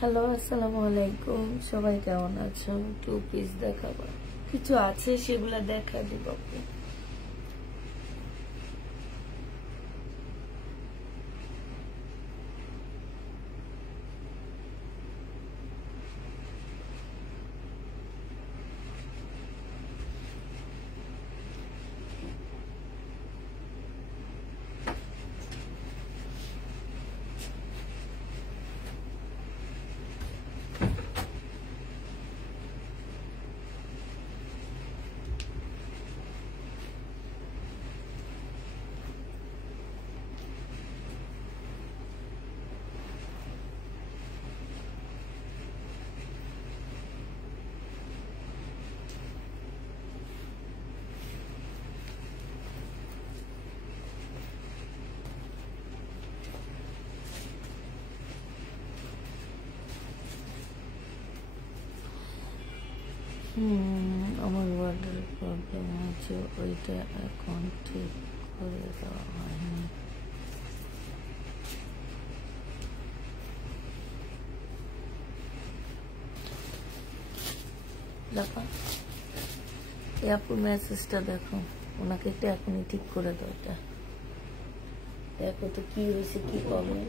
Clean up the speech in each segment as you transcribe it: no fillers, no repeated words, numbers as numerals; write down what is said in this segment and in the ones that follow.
Hello, আসসালামু আলাইকুম। সবাই কেমন আছো? টু পিস দেখাবো, কিছু আছে সেগুলা দেখা দিব। আমার ওয়ার্ডের প্রবলেম আছে, ওইটা এখন ঠিক করে দেওয়া হয়নি। দেখো এই আপুর মেসেজটা দেখো, ওনাকে একটু এখনই ঠিক করে দাও। এটা দেখো তো কি হয়েছে, কি প্রবলেম।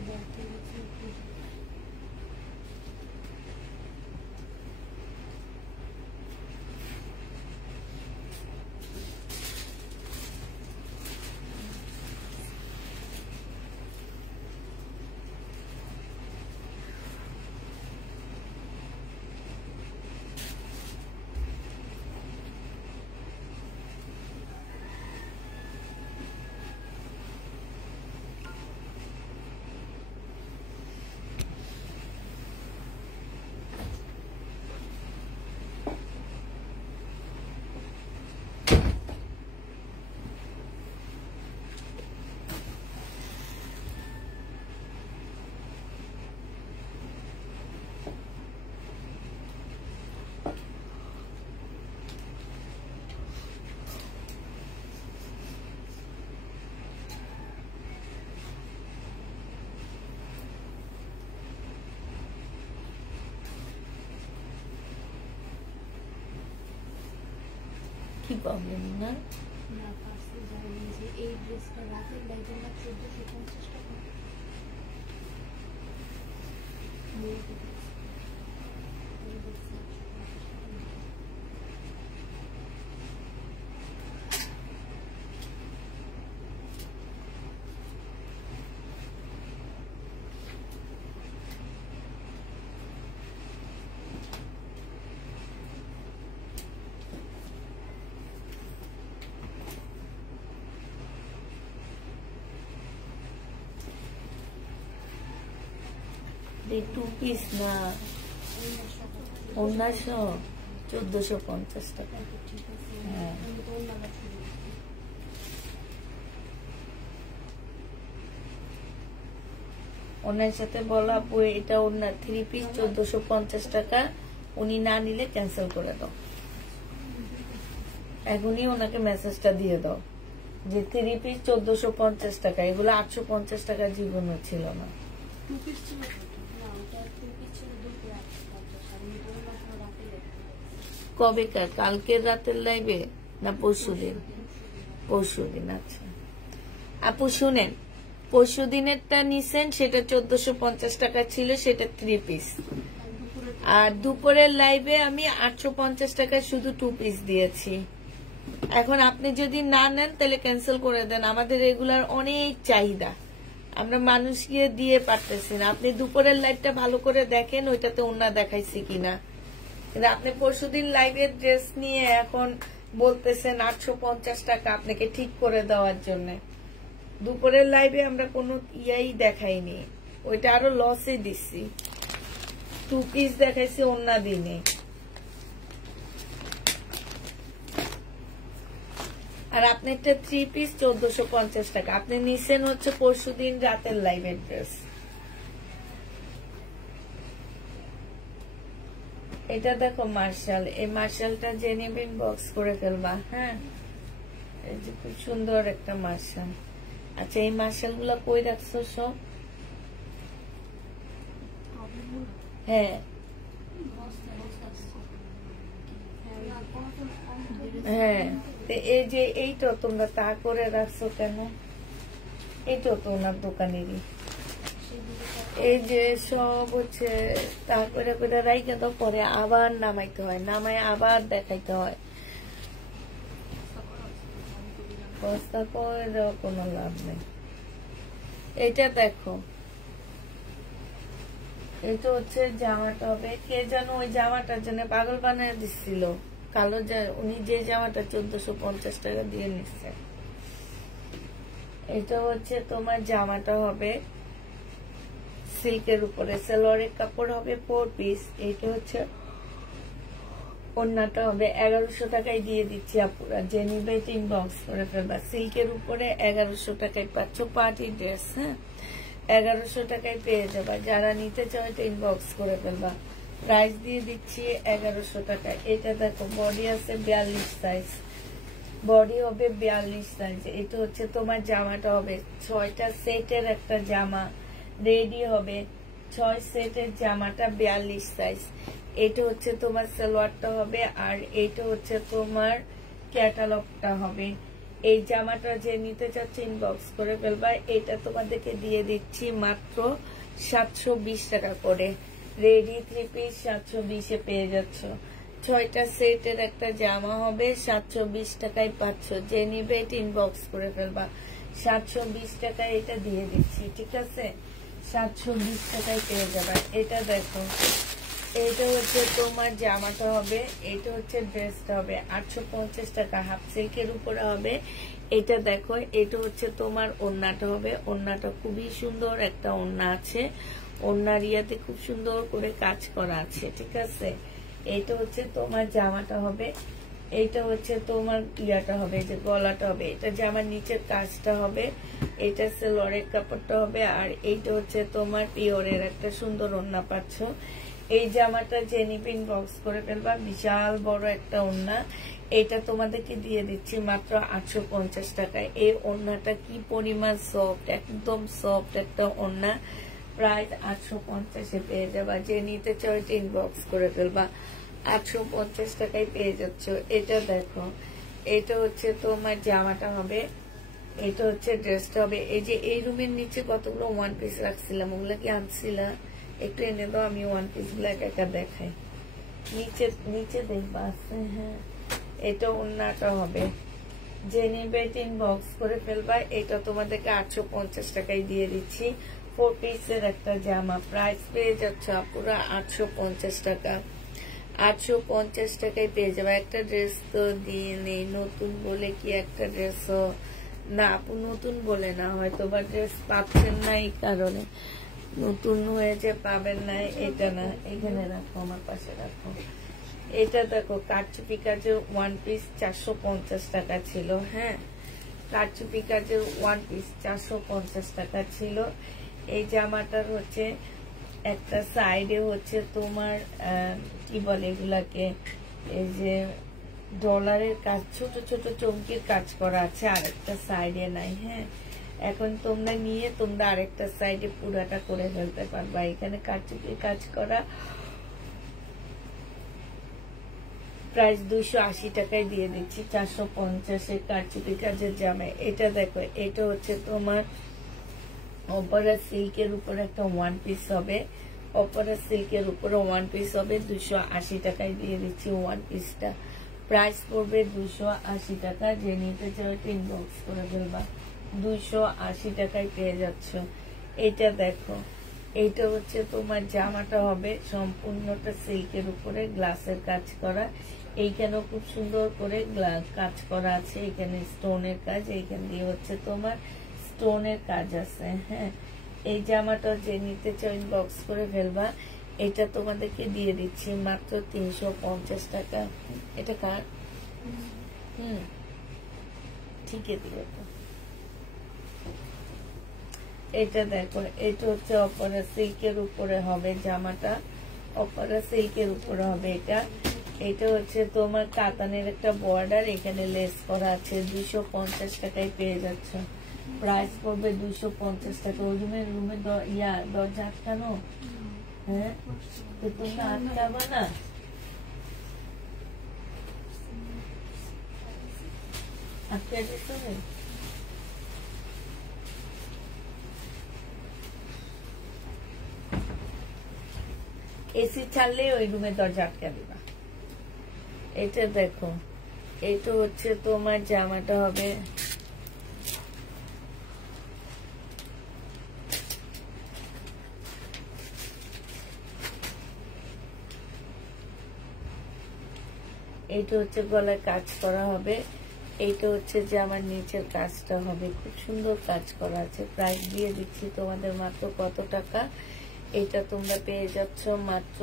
কি প্রবলেম না? এই ড্রেসটা রাতের লাইটে 1450 টাকা। টু পিস না, অন্য 1450 টাকা। হ্যাঁ, ওনার সাথে বলা বই এটা ওনার 3 পিস 1450 টাকা, উনি না নিলে ক্যান্সেল করে দাও। এখনই ওনাকে মেসেজটা দিয়ে দাও যে 3 পিস 1450 টাকা, এগুলো 850 টাকা জীবনও ছিল না। কবে কালকের রাতের লাইভে না পরশু দিন? পরশু দিন। আচ্ছা আপু শুনেন, পরশু দিনেরটা নিছেন, সেটা 1450 টাকা ছিল, সেটা 3 পিস। আর দুপুরের লাইভে আমি 850 টাকায় শুধু 2 পিস দিয়েছি। এখন আপনি যদি না নেন তাহলে ক্যান্সেল করে দেন, আমাদের রেগুলার অনেক চাহিদা, আমরা মানুষকে দিয়ে পারতেছি না। আপনি দুপুরের লাইভটা ভালো করে দেখেন, ওইটাতে ওনা দেখাইছি কিনা। কিন্তু আপনি পরশুদিন লাইভের ড্রেস নিয়ে এখন বলতেছেন 850 টাকা আপনাকে ঠিক করে দেওয়ার জন্য। দুপুরের লাইভে আমরা কোনো ইয়াই দেখাইনি, ওইটা আরো লসে দিচ্ছি। 2 পিস দেখাইছি অন্য দিনে। আর আপনি একটা 3 পিস 1450 টাকা আপনি নিছেন হচ্ছে পরশুদিন রাতের লাইভের ড্রেস। এটা দেখো মার্শাল, এই মার্শালটা যে নেবেন বক্স করে ফেলবা। হ্যাঁ, এই যে খুব সুন্দর একটা মার্শাল। আচ্ছা এই মার্শাল গুলা কই রাখছো সব? হ্যাঁ হ্যাঁ, তো এই যে এইটা তোমরা তা করে রাখছো কেন? এইটা তো ওনার দোকানেরই। এই যে সব হচ্ছে তা করে করে রাইখে তো পরে আবার নামাইতে হয়, নামায় আবার দেখাইতে হয়। বস্তা করে দেওয়া কোনো লাভ নেই। এটা দেখো, এটা হচ্ছে জামাটা হবে, কে যেন ওই জামাটার জন্য পাগল বানিয়ে দিচ্ছিল কালো, উনি যে জামাটা 1450 টাকা দিয়ে নিচ্ছে। এটা হচ্ছে তোমার জামাটা হবে সিল্কের উপরে, সালোয়ারের কাপড় হবে 4 পিস। এটা হচ্ছে ওড়নাটা হবে 1100 টাকায় দিয়ে দিচ্ছি আপুরা, যে নিবে ইনবক্স করে ফেলবা। সিল্কের উপরে 1100 টাকায় পাচ্ছ পার্টি ড্রেস। হ্যাঁ 1100 টাকায় পেয়ে যাবা, যারা নিতে চাও এটা ইনবক্স করে ফেলবা। প্রাইস দিয়ে দিচ্ছি 1100 টাকায়। এটা দেখো বডি আছে 42 সাইজ, বডি হবে 42 সাইজ। এটা হচ্ছে তোমার জামাটা হবে 6টা সেটের একটা জামা রেডি হবে, 6 সেটের জামাটা 42 সাইজ। এটা হচ্ছে তোমার সালোয়ারটা হবে, আর এটা হচ্ছে তোমার ক্যাটালগটা হবে। এই জামাটা যে নিতে চাচ্ছে ইনবক্স করে ফেলবা। এটা তোমাদেরকে দিয়ে দিচ্ছি মাত্র 720 টাকা করে, রেডি 3 পিস 720 এ পেয়ে যাচ্ছ। 6টা সেটের একটা জামা হবে 720 টাকায় পাচ্ছ, যে নিবে এটা ইনবক্স করে ফেলবা। 720 টাকায় এটা দিয়ে দিচ্ছি, ঠিক আছে? 720 টাকায় পেয়ে যাবে। এটা দেখো, এটা হচ্ছে তোমার জামাটা হবে, এটা হচ্ছে ড্রেসটা হবে 850 টাকা, হাফ সিল্কের উপরে হবে। এটা দেখো, এটা হচ্ছে তোমার ওড়নাটা হবে, ওড়নাটা খুবই সুন্দর একটা ওড়না আছে, ওড়নার ইয়াতে খুব সুন্দর করে কাজ করা আছে, ঠিক আছে? এটা হচ্ছে তোমার জামাটা হবে, এইটা হচ্ছে তোমার ইয়াটা হবে, যে গলাটা হবে, এটা জামার নিচের কাজটা হবে, এটা সালোয়ারের কাপড়টা হবে, আর এইটা হচ্ছে তোমার পিওরের একটা সুন্দর ওড়না পাচ্ছ। এই জামাটা যে নিবে ইনবক্স করে ফেলবা, বিশাল বড় একটা ওড়না। এটা তোমাদেরকে দিয়ে দিচ্ছি মাত্র 850 টাকায়। এই ওড়নাটা কি পরিমাণ সফট, একদম সফট একটা ওড়না, প্রাইস 850 এ পেয়ে যাবা। যে নিতে চাও এটা ইনবক্স করে ফেলবা, 850 টাকায় পেয়ে যাচ্ছ। এটা দেখো, এটা হচ্ছে তোমার জামাটা হবে, এটা হচ্ছে ড্রেসটা হবে। এই যে এই রুমের নিচে কতগুলো 1 পিস রাখছিলাম, ওগুলো কি আনছিলা? একটু এনে দাও, আমি 1 পিস গুলো একা দেখাই। নিচে নিচে দেখবা আছে। হ্যাঁ, এটা ওড়নাটা হবে, যে নিবে ইনবক্স করে ফেলবা। এটা তোমাদেরকে 850 টাকায় দিয়ে দিচ্ছি, 4 পিসের একটা জামা। প্রাইস পেয়ে যাচ্ছ পুরো 850 টাকা। 850 টাকায় পেয়ে যাবে। একটা ড্রেস তো দিয়ে নেই, নতুন বলে কি একটা ড্রেস না আপু, নতুন বলে না, হয়তো বা ড্রেস পাচ্ছেন না এই কারণে, নতুন হয়েছে পাবেন না এটা না। এখানে রাখো, আমার পাশে রাখো। এটা দেখো, কারচুপি কাজের 1 পিস 450 টাকা ছিল। হ্যাঁ, কারচুপি কাজের 1 পিস 450 টাকা ছিল। এই জামাটার হচ্ছে একটা সাইডে হচ্ছে তোমার কি বলে এগুলাকে, এই যে ডলারের কাজ, ছোট ছোট চমকির কাজ করা আছে, আরেকটা সাইডে নাই। হ্যাঁ, এখন তোমরা নিয়ে তোমরা আরেকটা সাইডে পুরাটা করে ফেলতে পারবা। এখানে কারচুপির কাজ করা, প্রাইস 280 টাকায় দিয়ে দিচ্ছি, 450 কারচুপি কাজের জামা। এটা দেখো, এটা হচ্ছে তোমার অপরা সিল্কের উপরে একটা 1 পিস হবে, অপরা সিল্কের উপরে 1 পিস হবে, 280 টাকায় দিয়ে দিচ্ছি 1 পিসটা। প্রাইস পড়বে 280 টাকা। যে নিতে চাও ইনবক্স করে ফেলবা, 280 টাকায় পেয়ে যাচ্ছ। এটা দেখো, এইটা হচ্ছে তোমার জামাটা হবে সম্পূর্ণটা সিল্কের উপরে গ্লাসের কাজ করা। এইখানেও খুব সুন্দর করে কাজ করা আছে, এখানে স্টোনের কাজ, এইখান দিয়ে হচ্ছে তোমার স্টোনের কাজ আছে। হ্যাঁ, এই জামাটা যে নিতে চাও ইনবক্স করে ফেলবা। এটা তোমাদেরকে দিয়ে দিচ্ছি মাত্র 350 টাকা। এটা কার? ঠিকই দিবে তো। এটা দেখো, এটা হচ্ছে অপরা সিল্কের উপরে হবে জামাটা, অপরা সিল্কের উপরে হবে এটা। এটা হচ্ছে তোমার কাতানের একটা বর্ডার, এখানে লেস করা আছে, 250 টাকায় পেয়ে যাচ্ছ। প্রাইস পড়বে 250 টাকা। ওই রুমে দরজা আটকানো, হ্যাঁ, তো তুমি আটকাবা না। আটকে দিতে হবে। এসি ছাড়লে ওই রুমে দরজা আটকে দিবা। এটা দেখো, এটা হচ্ছে তোমার জামাটা হবে এইটা হচ্ছে গলায় কাজ করা হবে, এইটা হচ্ছে যে আমার নিচের কাজটা হবে, খুব সুন্দর কাজ করা আছে। প্রাইস দিয়ে দিচ্ছি তোমাদের মাত্র কত টাকা, এটা তোমরা পেয়ে যাচ্ছ মাত্র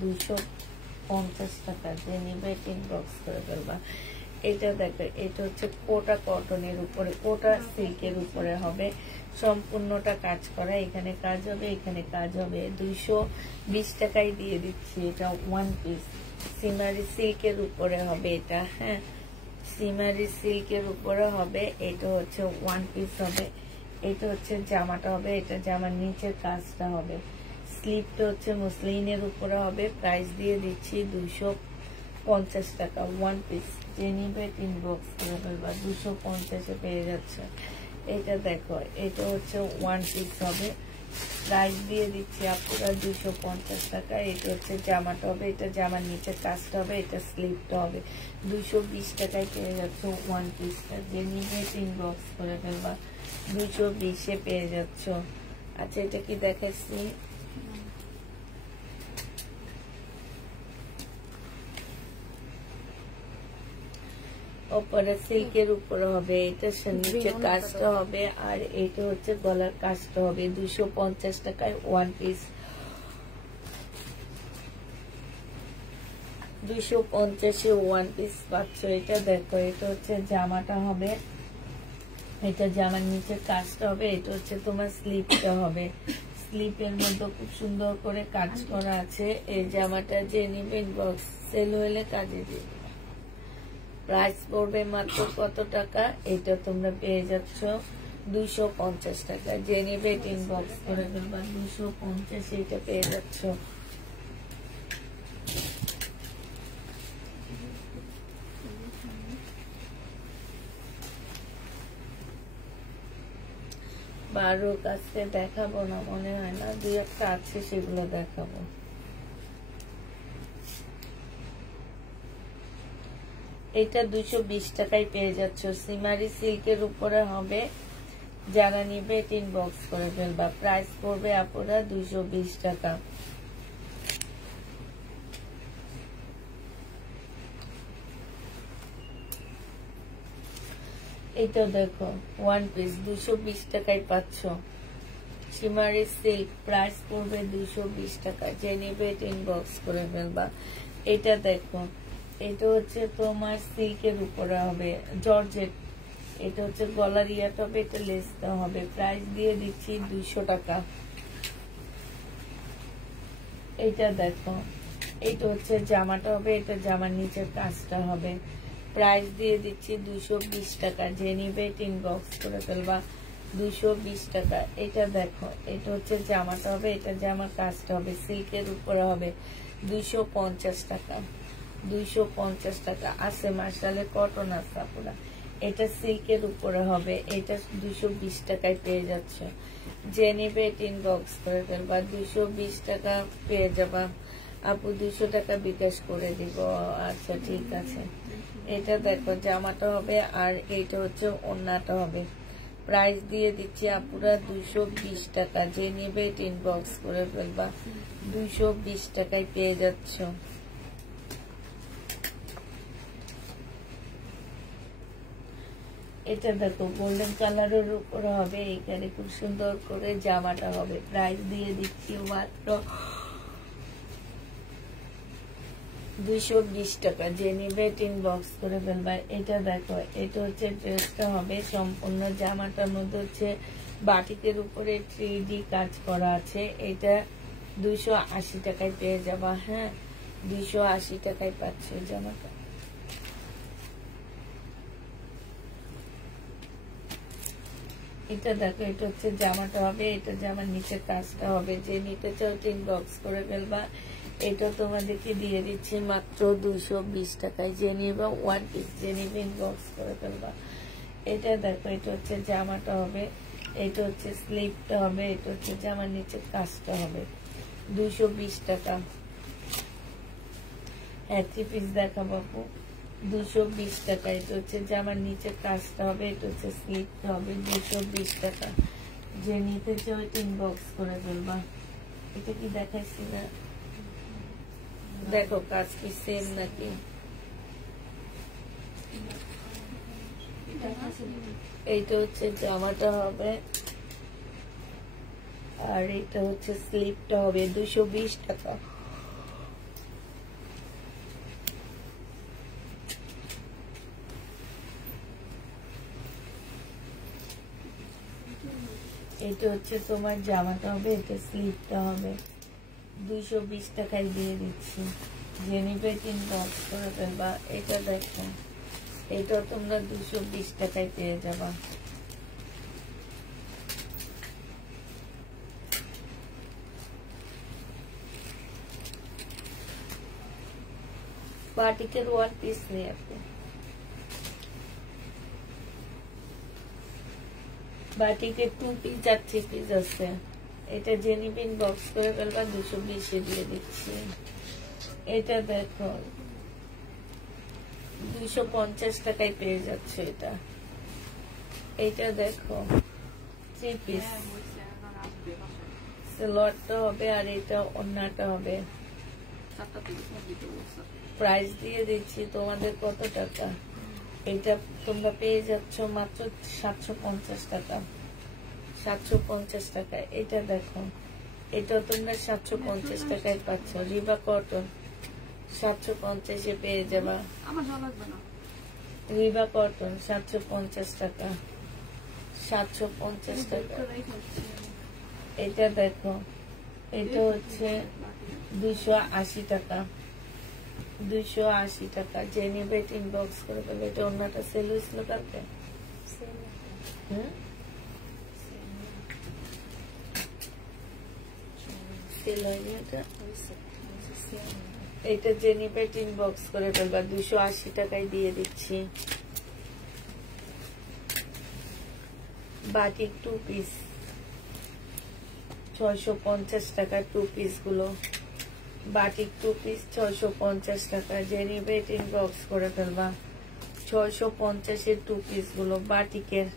250 টাকা। যে নিবে ইনবক্স করে ফেলবা। এটা দেখো, এটা হচ্ছে কোটা কটনের উপরে, কোটা সিল্কের উপরে হবে, সম্পূর্ণটা কাজ করা। এখানে কাজ হবে, এখানে কাজ হবে। 220 টাকায় দিয়ে দিচ্ছি। এটা ওয়ান পিস সিমারি সিল্কের উপরে হবে এটা। হ্যাঁ, সিমারি সিল্কের উপরে হবে। এটা হচ্ছে ওয়ান পিস হবে। এটা হচ্ছে জামাটা হবে, এটা জামার নিচের কাজটা হবে। স্লিপটা হচ্ছে মুসলিনের উপরে হবে। প্রাইস দিয়ে দিচ্ছি 250 টাকা ওয়ান পিস। যে নিবে ইনবক্স করে ফেলবা, 250-এ পেয়ে যাচ্ছে। এটা দেখো, এটা হচ্ছে ওয়ান পিস হবে। প্রাইস দিয়ে দিচ্ছি আপনারা 250 টাকা। এটা হচ্ছে জামাটা হবে, এটা জামার নিচের কাজটা হবে, এটা স্লিপটা হবে। 220 টাকায় পেয়ে যাচ্ছে ওয়ান পিসটা। যে নিবে ইনবক্স করে ফেলবা, 220-এ পেয়ে যাচ্ছ। আচ্ছা, এটা কি দেখাচ্ছি, উপরে সিল্কের উপরে হবে, এটা নিচে কাজটা হবে, আর এটা হচ্ছে গলার কাজটা হবে। 250 টাকায় ওয়ান পিস, 250-এ ওয়ান পিস পাচ্ছ। এটা দেখো, এটা হচ্ছে জামাটা হবে, এটা জামার নিচে কাজটা হবে, এটা হচ্ছে তোমার স্লিপটা হবে। স্লিপের মধ্যে খুব সুন্দর করে কাজ করা আছে। এই জামাটা যে নিবে ইনবক্স, সেল হলে কাজে দিবে। প্রাইস পড়বে মাত্র কত টাকা, এটা তোমরা পেয়ে যাচ্ছ 250 টাকা। যে নিবে ইনবক্স করে ফেলবা, 250 এটা পেয়ে যাচ্ছ। বারো কাছে দেখাবো না মনে হয় না, দুই একটা আছে সেগুলো দেখাবো। এটা 220 টাকায় পেয়ে যাচ্ছ। সিমারি সিল্কের উপরে হবে, যারা নিবে ইনবক্স করে ফেলবা। প্রাইস পড়বে আপনারা 220 টাকা। এটা দেখো, ওয়ান পিস 220 টাকায় পাচ্ছ। সিমারি সিল্ক, প্রাইস পড়বে 220 টাকা। যে নিবে ইনবক্স করে ফেলবা। এটা দেখো, এটা হচ্ছে তোমার সিল্কের উপরে হবে, জর্জেট। এটা হচ্ছে গলার ইয়াটা হবে, এটা লেসটা হবে। প্রাইস দিয়ে দিচ্ছি 200 টাকা। এটা দেখো, এটা হচ্ছে জামাটা হবে, এটা জামার নিচের কাজটা হবে। প্রাইস দিয়ে দিচ্ছি 220 টাকা। যে নিবে ইনবক্স করে ফেলবা, 220 টাকা। এটা দেখো, এটা হচ্ছে জামাটা হবে, এটা জামার কাজটা হবে, সিল্কের উপরে হবে, 250 টাকা। 250 টাকা আছে। মার্শালে কটন আছে পুরা। এটা সিল্কের উপরে হবে, এটা 220 টাকায় পেয়ে যাচ্ছে। যে নিবে ইনবক্স করে ফেলবা, 220 টাকা পেয়ে যাবা। আপু 200 টাকা বিকাশ করে দিব। আচ্ছা, ঠিক আছে। এটা দেখো, জামাটা হবে, আর এইটা হচ্ছে ওড়নাটা হবে। প্রাইস দিয়ে দিচ্ছি আপুরা 220 টাকা। যে নিবে ইনবক্স করে ফেলবা, 220 টাকায় পেয়ে যাচ্ছ। এটা দেখো, গোল্ডেন কালারের উপরে হবে, এখানে খুব সুন্দর করে জামাটা হবে। প্রাইস দিয়ে দিচ্ছি মাত্র 220 টাকা। যে নিবে ইনবক্স করে ফেলবা। এটা দেখো, এটা হচ্ছে ড্রেসটা হবে, সম্পূর্ণ জামাটার মধ্যে হচ্ছে বাটিকের উপরে 3D কাজ করা আছে। এটা 280 টাকায় পেয়ে যাবা। হ্যাঁ, 280 টাকায় পাচ্ছ জামাটা। এটা দেখো, এটা হচ্ছে জামাটা হবে, এটা জামার নিচের কাজটা হবে। যে নিতে চাও ইনবক্স করে ফেলবা। এটা তোমাদেরকে দিয়ে দিচ্ছি মাত্র 220 টাকায়। যে নিবা ওয়ান পিস, যে নিবে ইনবক্স করে ফেলবা। এটা দেখো, এটা হচ্ছে জামাটা হবে, এটা হচ্ছে স্লিপটা হবে, এটা হচ্ছে জামার নিচের কাজটা হবে। 220 টাকা। হ্যাঁ, 3 পিস দেখাবো আপু, 220 টাকা। এটা হচ্ছে জামার নিচের কাজটা হবে, এটা হচ্ছে স্লিপটা হবে, 220 টাকা। যে নিতে চাও ইনবক্স করে ফেলবা। এটা কি দেখাইছি না? দেখো কাজ কি সেম নাকি। এইটা হচ্ছে জামাটা হবে, আর এটা হচ্ছে স্লিপটা হবে, 220 টাকা। এটা হচ্ছে তোমার জামাটা হবে, এটা স্লিপটা হবে, 220 টাকায় দিয়ে দিচ্ছি। যে নিবে ইনবক্স করে ফেলবা। এটা দেখো, এটা তোমরা 220 টাকায় পেয়ে যাবা। বাটিকের ওয়ান পিস নিয়ে আপনি, বাটিকের 2 পিস আর 3 পিস আছে। এটা যে নিবে ইনবক্স করে ফেলবা, 220 দিয়ে দিচ্ছি। এটা দেখো 250 টাকায় পেয়ে যাচ্ছে এটা। এটা দেখো 3 পিস, সালোয়ারটা হবে আর এটা ওড়নাটা হবে। প্রাইস দিয়ে দিচ্ছি তোমাদের কত টাকা। এটা তোমরা পেয়ে যাচ্ছ মাত্র 750 টাকা, 750 টাকা। এটা দেখো, এটা তোমরা 750 টাকায় পাচ্ছ। রিবা কটন 750-এ পেয়ে যাবা। রিবা কটন 750 টাকা, 750 টাকা। এটা দেখো, এটা হচ্ছে 280 টাকা, 280 টাকা। যে নিবে ইনবক্স করে ফেলবে। এটা অন্যটা সেল হয়েছিল কালকে। সেল হয়নি এটা। এটা যে নিবে ইনবক্স করে ফেলবা, 280 টাকায় দিয়ে দিচ্ছি। বাটিক 2 পিস 650 টাকা, 2 পিস গুলো। বাটিক 2 পিস 650 টাকা। যে নিবে ইনবক্স করে ফেলবা। 650-এর 2 পিস গুলো, বাটিকের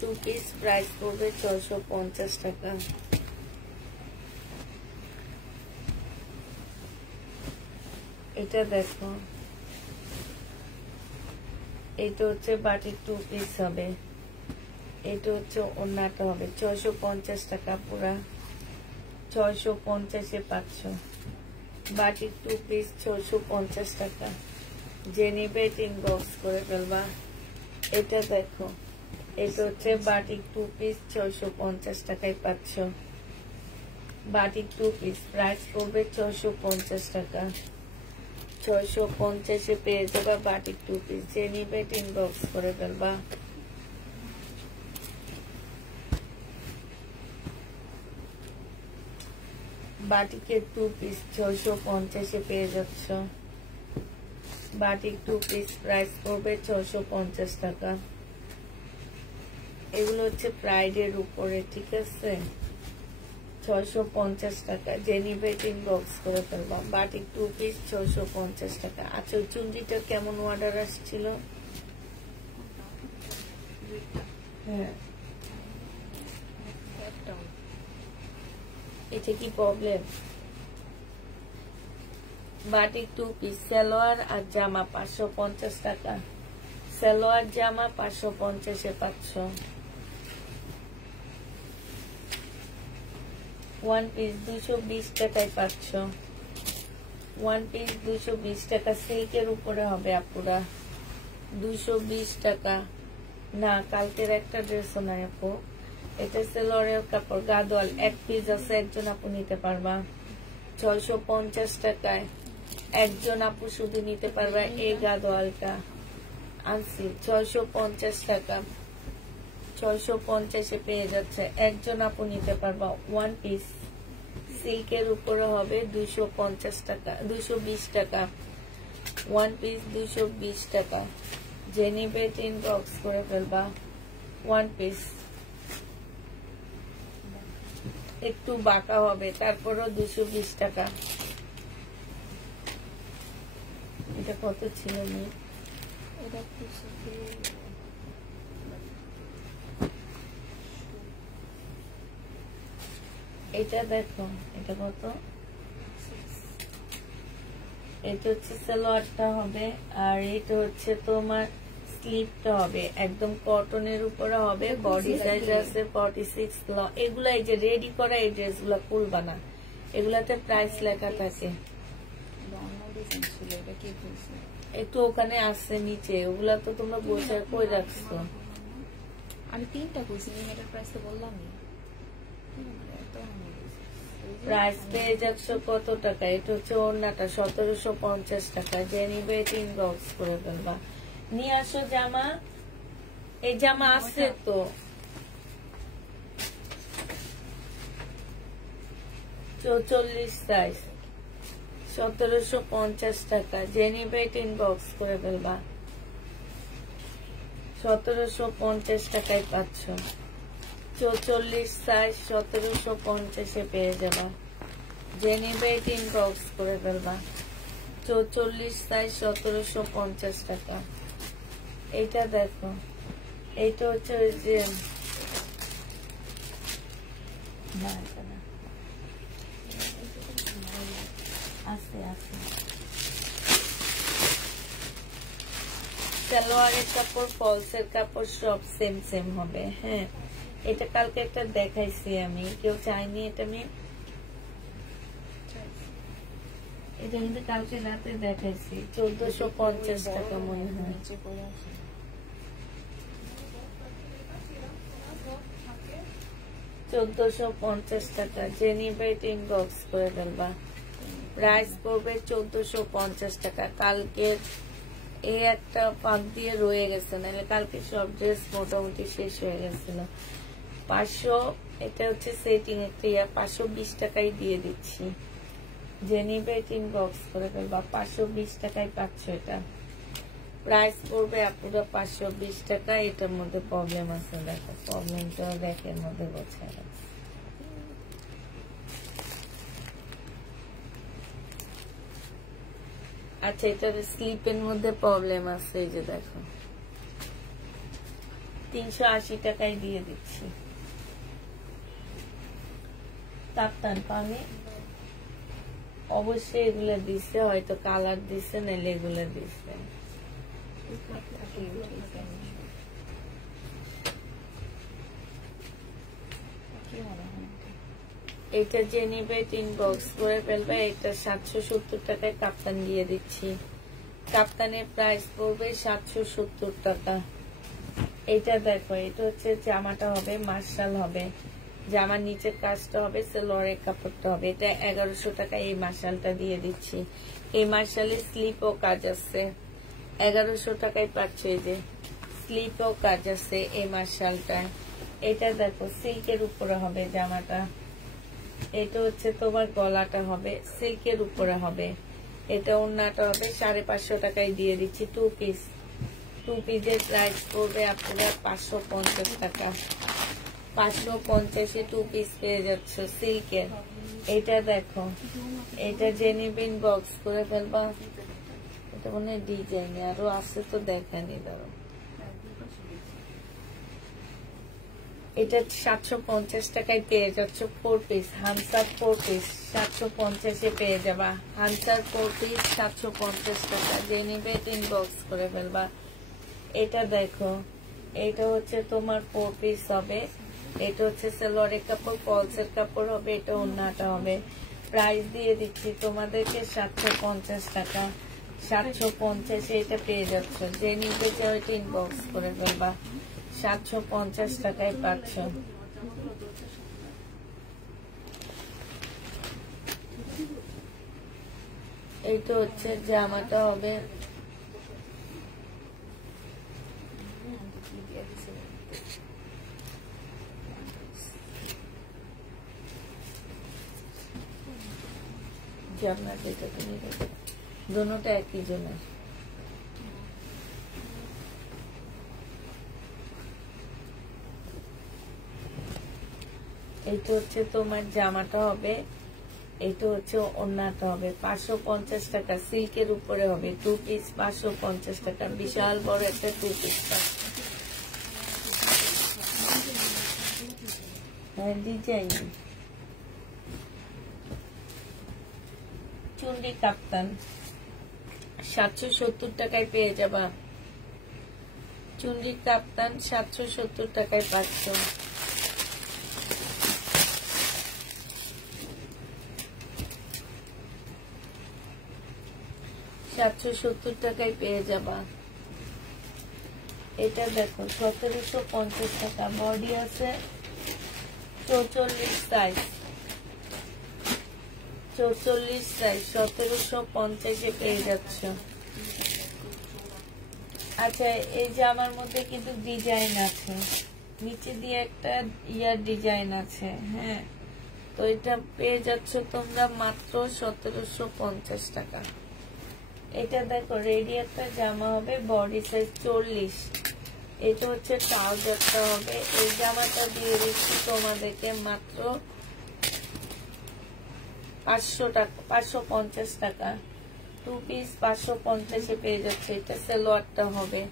2 পিস প্রাইস পড়বে 650 টাকা। এটা দেখো, এটা হচ্ছে বাটিক 2 পিস হবে, এটা হচ্ছে ওড়নাটা হবে। 650 টাকা পুরা, 650-এ পাচ্ছ। বাটিক 2 পিস 650 টাকা। যে নিবে ইনবক্স করে ফেলবা। এটা দেখো, এটা হচ্ছে বাটিক 2 পিস 650 টাকায় পাচ্ছ। বাটিক 2 পিস প্রাইস পড়বে 650 টাকা, 650-এ পেয়ে যাবা বাটিক 2 পিস। যে নিবে ইনবক্স করে ফেলবা। বাটিকের 2 পিস 650-এ পেয়ে যাচ্ছ। বাটিক 2 পিস প্রাইস পড়বে 650 টাকা। এগুলো হচ্ছে প্রাইডের উপরে, ঠিক আছে, 650 টাকা। যে নিবে ইনবক্স করে ফেলবা। বাটিক 2 পিস 650 টাকা। আচ্ছা, চুন্ডিটা কেমন অর্ডার আসছিল? হ্যাঁ, এটা কি প্রবলেম? বাটিক 2 পিস সালোয়ার আর জামা 550 টাকা। সালোয়ার জামা 550-এ পাচ্ছ। 1 পিস 220 টাকায় পাচ্ছ। 1 পিস 220 টাকা। সিল্কের উপরে হবে আপুরা, 220 টাকা। না, কালকের একটা ড্রেসও নাই আপু। এটা সালোয়ারের কাপড়, গাদোয়াল 1 পিস আছে, একজন আপু নিতে পারবা 650 টাকায়। একজন আপু শুধু নিতে পারবা এই গাদোয়ালটা। আনছি 650 টাকা। 650 পেয়ে যাচ্ছে, একজন আপু নিতে পারবা। ওয়ান পিস সিল্কের উপরে হবে 250 টাকা, 220 টাকা। ওয়ান পিস 220 টাকা। যে নিবে ইনবক্স করে ফেলবা। ওয়ান পিস একটু বাঁকা হবে, তারপরও 220 টাকা। এটা কত ছিল? এটা খুশি এটা দেখো, এটা কত? এটা হচ্ছে সালোয়ারটা হবে, আর এটা হচ্ছে তোমার স্লিপটা হবে, একদম কটনের উপরে হবে। বডি সাইজ আছে 46। এগুলা এই যে রেডি করা এই ড্রেসগুলা খুলবা না, এগুলাতে প্রাইস লেখা থাকে। একটু ওখানে আসছে নিচে, ওগুলা তো তোমরা বসে কই রাখছো? আমি 3টা কইছি, এটার প্রাইস তো বললামই। প্রাইস পেয়ে যাচ্ছ কত টাকা? এটা হচ্ছে ওড়নাটা 1750 টাকা। যে নিবে ইনবক্স করে ফেলবা। নিয়ে আসো জামা, এই জামা আছে তো। 44 সাইজ 1750 টাকা। যে নিবে ইনবক্স করে ফেলবা। 1750 টাকায় পাচ্ছ। 44 সাইজ 1750 পেয়ে যাবা। যে নিবে ইনবক্স করে ফেলবা। 44 সাইজ 1750 টাকা। এইটা দেখো, এইটা হচ্ছে ওই যে আছে আছে সালোয়ারের কাপড়, ফলসের কাপড় সব সেম সেম হবে। হ্যাঁ, এটা কালকে একটা দেখাইছি আমি, কেউ চাইনি এটা। আমি এটা কিন্তু কালকে রাতে দেখাইছি, 1450 টাকা মনে হয়। 1450 টাকা। যে নিবে ইনবক্স করে ফেলবা। প্রাইস পড়বে 1450 টাকা। কালকে এই একটা পাক দিয়ে রয়ে গেছে, নাহলে কালকে সব ড্রেস মোটামুটি শেষ হয়ে গেছিল। 500, এটা হচ্ছে সেটিং একটা 520 টাকায় দিয়ে দিচ্ছি। যে নিবে ইনবক্স করে ফেলবা। 520 টাকায় পাচ্ছ এটা। প্রাইস পড়বে আপুরা 520 টাকা। এটার মধ্যে প্রবলেম আছে, দেখো প্রবলেমটা ব্যাকের মধ্যে বোঝা যাচ্ছে। আচ্ছা, এটার স্লিপের মধ্যে প্রবলেম আছে, এই যে দেখো 380 টাকায় দিয়ে দিচ্ছি। কাপ্তান পানি অবশ্যই এগুলো দিছে, হয়তো কালার দিছে, নাহলে এগুলো দিছে। এটা যে নিবে ইনবক্স করে ফেলবে। এটা 770 টাকায় কাপ্তান দিয়ে দিচ্ছি। কাপ্তানের প্রাইস পড়বে 770 টাকা। এটা দেখো, এটা হচ্ছে জামাটা হবে মার্শাল হবে, জামার নিচের কাজটা হবে, সালোয়ারের কাপড়টা হবে। এটা 1100 টাকা এই মার্শালটা দিয়ে দিচ্ছি। এই মার্শালের স্লিপও কাজ আছে, 1100 টাকায় পাচ্ছে। এই যে স্লিপও কাজ আছে এই মার্শালটা। এটা দেখো সিল্কের উপরে হবে জামাটা। এটা হচ্ছে তোমার গলাটা হবে সিল্কের উপরে হবে। এটা ওড়নাটা হবে 550 টাকায় দিয়ে দিচ্ছি। টু পিসের প্রাইস পড়বে আপনারা 550 টাকা। 550 টু পিস পেয়ে যাচ্ছ সিল্কের। এটা দেখো, এটা জেনিবিন বক্স করে ফেলবা। এটা মনে হয় ডিজাইন আরো আছে তো দেখানি, ধরো এটা 750 টাকায় পেয়ে যাচ্ছ 4 পিস হানসার 4 পিস 750 পেয়ে যাবা। হানসার 4 পিস 750 টাকা। যে নিবে ইনবক্স করে ফেলবা। এটা দেখো, এটা হচ্ছে তোমার 4 পিস হবে। এটা হচ্ছে সালোয়ারের কাপড়, ফলসের কাপড় হবে, এটা ওড়নাটা হবে। প্রাইস দিয়ে দিচ্ছি তোমাদেরকে 750 টাকা। 750 এটা পেয়ে যাচ্ছ। যে নিতে চাও এটা ইনবক্স করে ফেলবা। 750 টাকায় পাচ্ছ। এইটা হচ্ছে জামাটা হবে, আপনার যেটা তুমি দোনোটা একই জনের। এইটা হচ্ছে তোমার জামাটা হবে, এইটা হচ্ছে ওড়নাটা হবে 550 টাকা, সিল্কের উপরে হবে, 2 পিস 550 টাকা, বিশাল বড় একটা 2 পিস। হ্যাঁ ডিজাইন চুন্ডি কাপ্তান 770 টাকায় পেয়ে যাবা। চুন্ডি কাপ্তান 770 টাকায় পাচ্ছ। টাকায় পেয়ে যাবা। এটা দেখো 1750 টাকা, বডি আছে 44 সাইজ, 44 সাইজ 1750 পেয়ে যাচ্ছ। আচ্ছা এই জামার মধ্যে কিন্তু ডিজাইন আছে, নিচে দিয়ে একটা ইয়ার ডিজাইন আছে। হ্যাঁ তো এটা পেয়ে যাচ্ছ তোমরা মাত্র 1750 টাকা। এটা দেখো রেডি একটা জামা হবে, বডি সাইজ 40, এটা হচ্ছে ট্রাউজারটা হবে। এই জামাটা দিয়ে দিচ্ছি তোমাদেরকে মাত্র 500 টাকা, 550 টাকা, 2 পিস 550 পেয়ে যাচ্ছে। এটা সালোয়ারটা হবে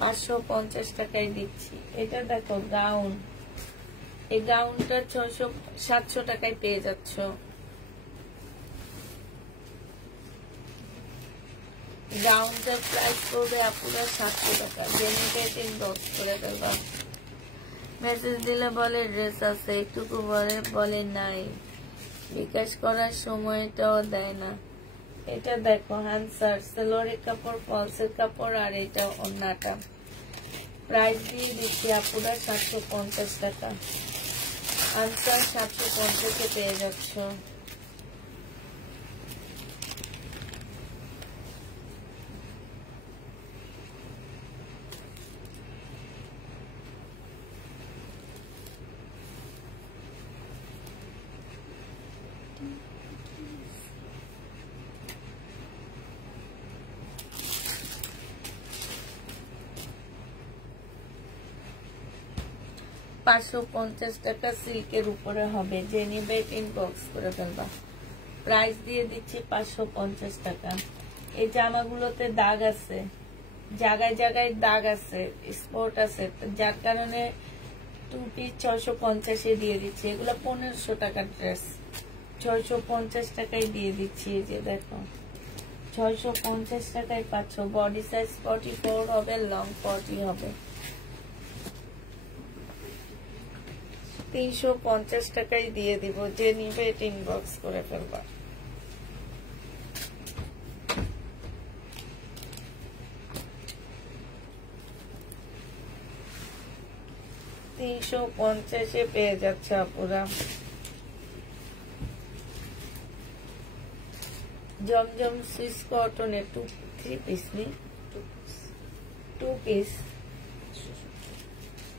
550 টাকায় দিচ্ছি। এটা দেখো গাউন, এই গাউনটা 700 টাকায় পেয়ে যাচ্ছ। গাউনটার প্রাইস পড়বে আপনারা 700 টাকা। জেনিকে ইনবক্স করে দেবা, মেসেজ দিলে বলে ড্রেস আছে, একটুকু বলে নাই, বিকাশ করার সময়টাও দেয় না। এটা দেখো হ্যান্সার, সালোয়ারের কাপড়, ফলসের কাপড়, আর এটা ওড়নাটা। প্রাইস দিয়ে দিচ্ছি আপনারা 750 টাকা। হ্যান্সার 750 পেয়ে যাচ্ছ। টাকা সিল্কের উপরে হবে, যে নিবে ইনবক্স করে ফেলবা। প্রাইস দিয়ে দিচ্ছি 550 টাকা। এই জামাগুলোতে দাগ আছে, জায়গায় জায়গায় দাগ আছে, স্পট আছে, যার কারণে 2 পিস 650 দিয়ে দিচ্ছি। এগুলো 1500 টাকার ড্রেস, 650 টাকায় দিয়ে দিচ্ছি। এই যে দেখো 650 টাকায় পাচ্ছ। বডি সাইজ 44 হবে, লং 40 হবে। 350 টাকায় দিয়ে দিব, যে নিবে ইনবক্স করে ফেলবা। $350 পেয়ে যাচ্ছে আপুরা। জমজম সুইস কটনের 3 পিস নি, 2 পিস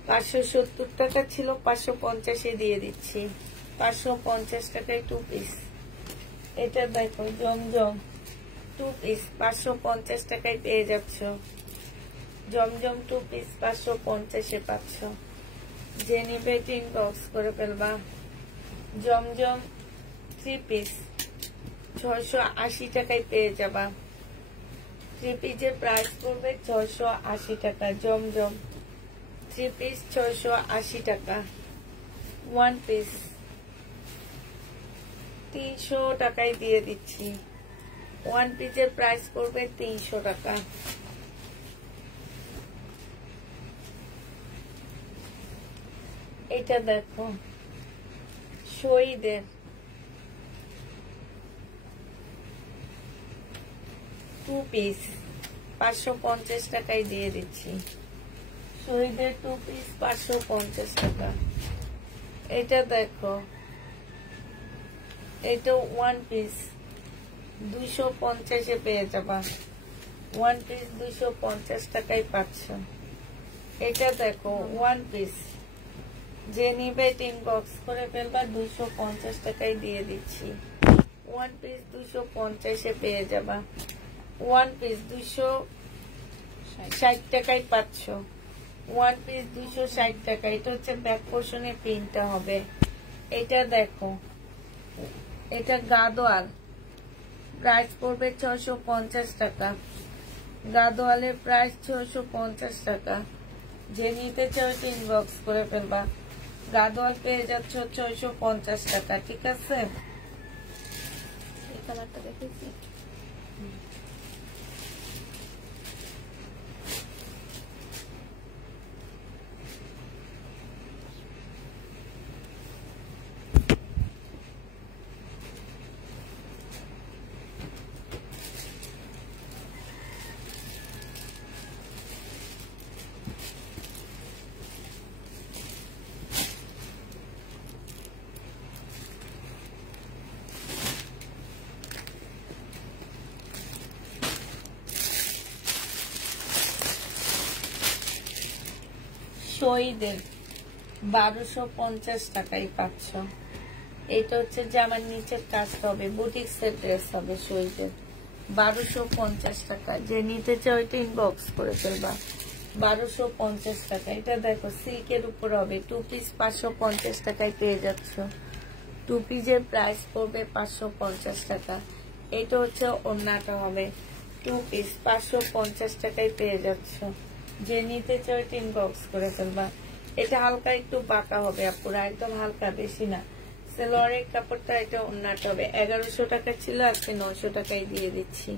570 টাকা ছিল, 550 দিয়ে দিচ্ছি। 550 টাকায় 2 পিস। এটা দেখো জমজম 2 পিস 550 টাকায় পেয়ে যাচ্ছ। জমজম 2 পিস 550 পাচ্ছ। যে নিবে ইনবক্স করে ফেলবা। জমজম 3 পিস 680 টাকায় পেয়ে যাবা। 3 পিসের প্রাইস পড়বে 680 টাকা। জমজম 3 পিস 680 টাকা। 1 পিস 300 টাকায় দিয়ে দিচ্ছি। 1 পিসের প্রাইস পড়বে 300 টাকা। এটা দেখো শহীদের 2 পিস 550 টাকায় দিয়ে দিচ্ছি। শহীদের 2 পিস 550 টাকা। এটা দেখো, এটা 1 পিস 250 পেয়ে যাবা। 1 পিস 250 টাকায় পাচ্ছ। এটা দেখো 1 পিস যে নিবে ইনবক্স করে ফেলবা, 250 টাকায় দিয়ে দিচ্ছি। ওয়ান পিস 250-এ পেয়ে যাবা। ওয়ান পিস 260 টাকায় পাচ্ছ। ওয়ান পিস 260 টাকা। এটা হচ্ছে ব্যাক পোর্শনে প্রিন্টটা হবে। এটা দেখো, এটা গাদোয়াল, প্রাইস পড়বে 650 টাকা। গাদোয়ালের প্রাইস 650 টাকা। যে নিতে চাও ইনবক্স করে ফেলবা। গাদোয়াল পেয়ে যাচ্ছ 650 টাকা, ঠিক আছে? এই কালারটা দেখেছি। শহীদের 1250 টাকায় পাচ্ছ। এটা হচ্ছে জামার নিচের কাজটা হবে, বুটিক্সের ড্রেস হবে শহীদের। 1250 টাকা। যে নিতে চাও এটা ইনবক্স করে ফেলবা। 1250 টাকা। এটা দেখো সিল্কের উপর হবে, 2 পিস 550 টাকায় পেয়ে যাচ্ছ। 2 পিসের প্রাইস পড়বে 550 টাকা। এটা হচ্ছে ওড়নাটা হবে, 2 পিস 550 টাকায় পেয়ে যাচ্ছ। যে নিতে চাও এটা ইনবক্স করে ফেলবা। এটা হালকা একটু বাঁকা হবে আপুরা, একদম হালকা, বেশি না। সেলোয়ারের কাপড়টা, এটা ওড়নাটা হবে। 1100 টাকা ছিল, আজকে 900 টাকায় দিয়ে দিচ্ছি।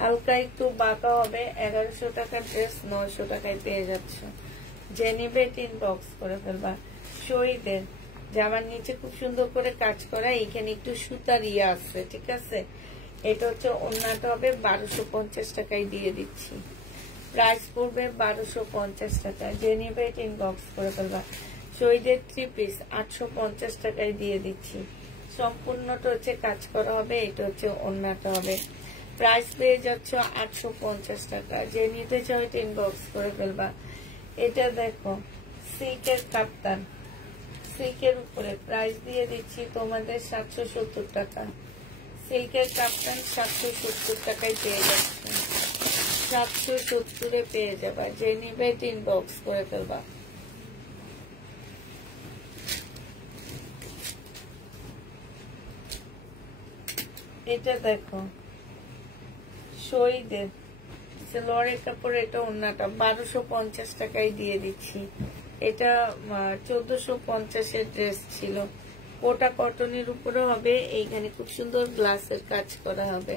হালকা একটু বাঁকা হবে, 1100 টাকার ড্রেস 900 টাকায় পেয়ে যাচ্ছ। যে নিবে ইনবক্স করে ফেলবা। শহীদের জামার নিচে খুব সুন্দর করে কাজ করা, এখানে একটু সুতার ইয়ে আছে, ঠিক আছে? এটা হচ্ছে ওড়নাটা হবে, 1250 টাকায় দিয়ে দিচ্ছি। প্রাইস পড়বে 1250 টাকা। যে নিবে ইনবক্স করে ফেলবা। শহীদের 3 পিস 850 টাকায় দিয়ে দিচ্ছি। সম্পূর্ণটা হচ্ছে কাজ করা হবে। এটা হচ্ছে ওড়নাটা হবে। প্রাইস পেয়ে যাচ্ছ 850 টাকা। যে নিতে চাও এটা ইনবক্স করে ফেলবা। এটা দেখো সিল্কের কাপ্তান, সিল্কের উপরে প্রাইস দিয়ে দিচ্ছি তোমাদের 770 টাকা। সিল্কের কাপ্তান 770 টাকায় পেয়ে যাচ্ছে। 770-এ পেয়ে যাবা। যে নিবে ইনবক্স করে ফেলবা। এটা দেখো শহীদের সেলোয়ারের কাপড়, এটা ওড়নাটা 1250 টাকায় দিয়ে দিচ্ছি। এটা 1450-এর ড্রেস ছিল। কোটা কটনের উপরে হবে, এইখানে খুব সুন্দর গ্লাসের কাজ করা হবে।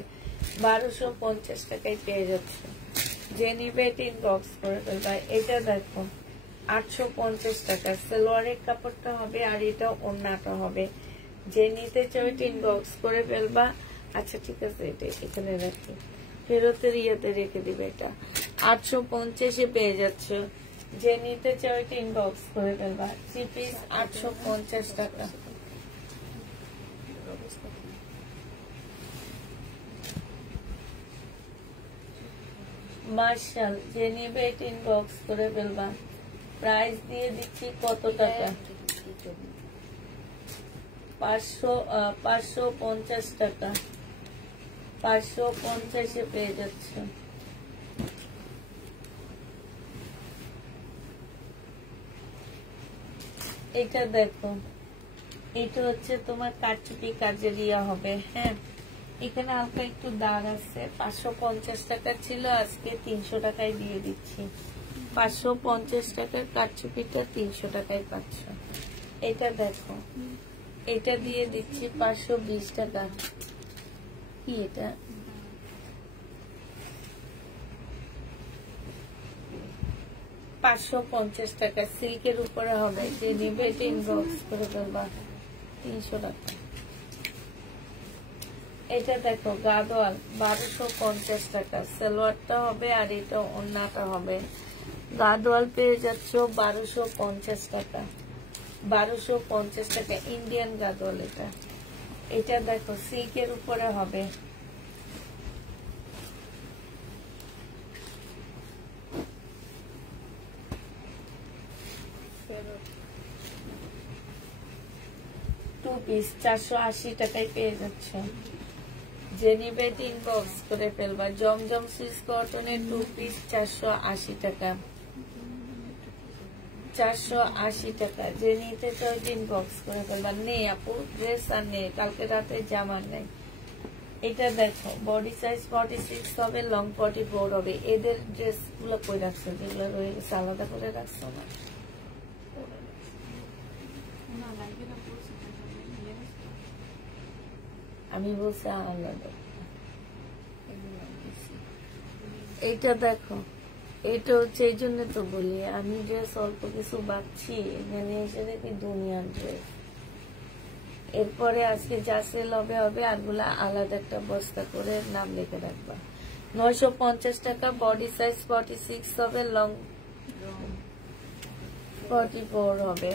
1250 টাকায় পেয়ে যাচ্ছে। যে নিবে ইনবক্স করে ফেলবা। এটা দেখো 850 টাকা। সেলোয়ারের কাপড়টা হবে, আর এটা ওড়নাটা হবে। যে নিতে চাও ইনবক্স করে ফেলবা। আচ্ছা ঠিক আছে, এটা এখানে রাখি, ফেরতের ইয়েতে রেখে দিবে। এটা 850-এ পেয়ে যাচ্ছ। যে নিতে চাও এটা ইনবক্স করে ফেলবা। 3 পিস 850 টাকা। মার্শাল, যে নিবে এটা ইনবক্স করে ফেলবা। প্রাইস দিয়ে দিচ্ছি কত টাকা? 550 টাকা। 550-এ পেয়ে যাচ্ছে। এটা দেখো, এটা হচ্ছে তোমার কারচুপি কাজের ইয়া হবে। হ্যাঁ, এখানে হালকা একটু দাগ আছে। 550 টাকা ছিল, আজকে 300 টাকায় দিয়ে দিচ্ছি। 550 টাকার কারচুপিটা 300 টাকায় পাচ্ছ। এটা দেখো, এটা দিয়ে দিচ্ছি 520 টাকা। কি এটা? $550 টাকা। সিল্কের উপরে হবে। যে নিবে ইনবক্স করে ফেলবা। 300 টাকা। এটা দেখো গাদোয়াল, 1250 টাকা। সালোয়ারটা হবে, আর এটা ওড়নাটা হবে। গাদোয়াল পেয়ে যাচ্ছ 1250 টাকা। 1250 টাকা ইন্ডিয়ান গাদোয়াল। এটা এটা দেখো সিল্কের উপরে হবে। পিস 480 টাকায় পেয়ে যাচ্ছ। যে নিবে ইনবক্স করে ফেলবা। জমজম সুইস কটনের 2 পিস 480 টাকা, 480 টাকা। যে নিতে চাও ইনবক্স করে ফেলবা। নেই আপু ড্রেস আর নেই, কালকে রাতে জামা নেই। এটা দেখো বডি সাইজ 46 হবে, লং 44 হবে। এদের ড্রেস গুলো কই রাখছো? যেগুলো রয়ে গেছে আলাদা করে রাখছো না? আমি বলছি আলাদা। এইটা দেখো, এটা হচ্ছে এই জন্য তো বলি আমি ড্রেস অল্প কিছু বাঁচছি, এখানে এসে দেখি দুনিয়ার ড্রেস। এরপরে আজকে যা সেল হবে হবে, আরগুলা আলাদা একটা বস্তা করে নাম লিখে রাখবা। 950 টাকা। বডি সাইজ 46 হবে, লং 44 হবে।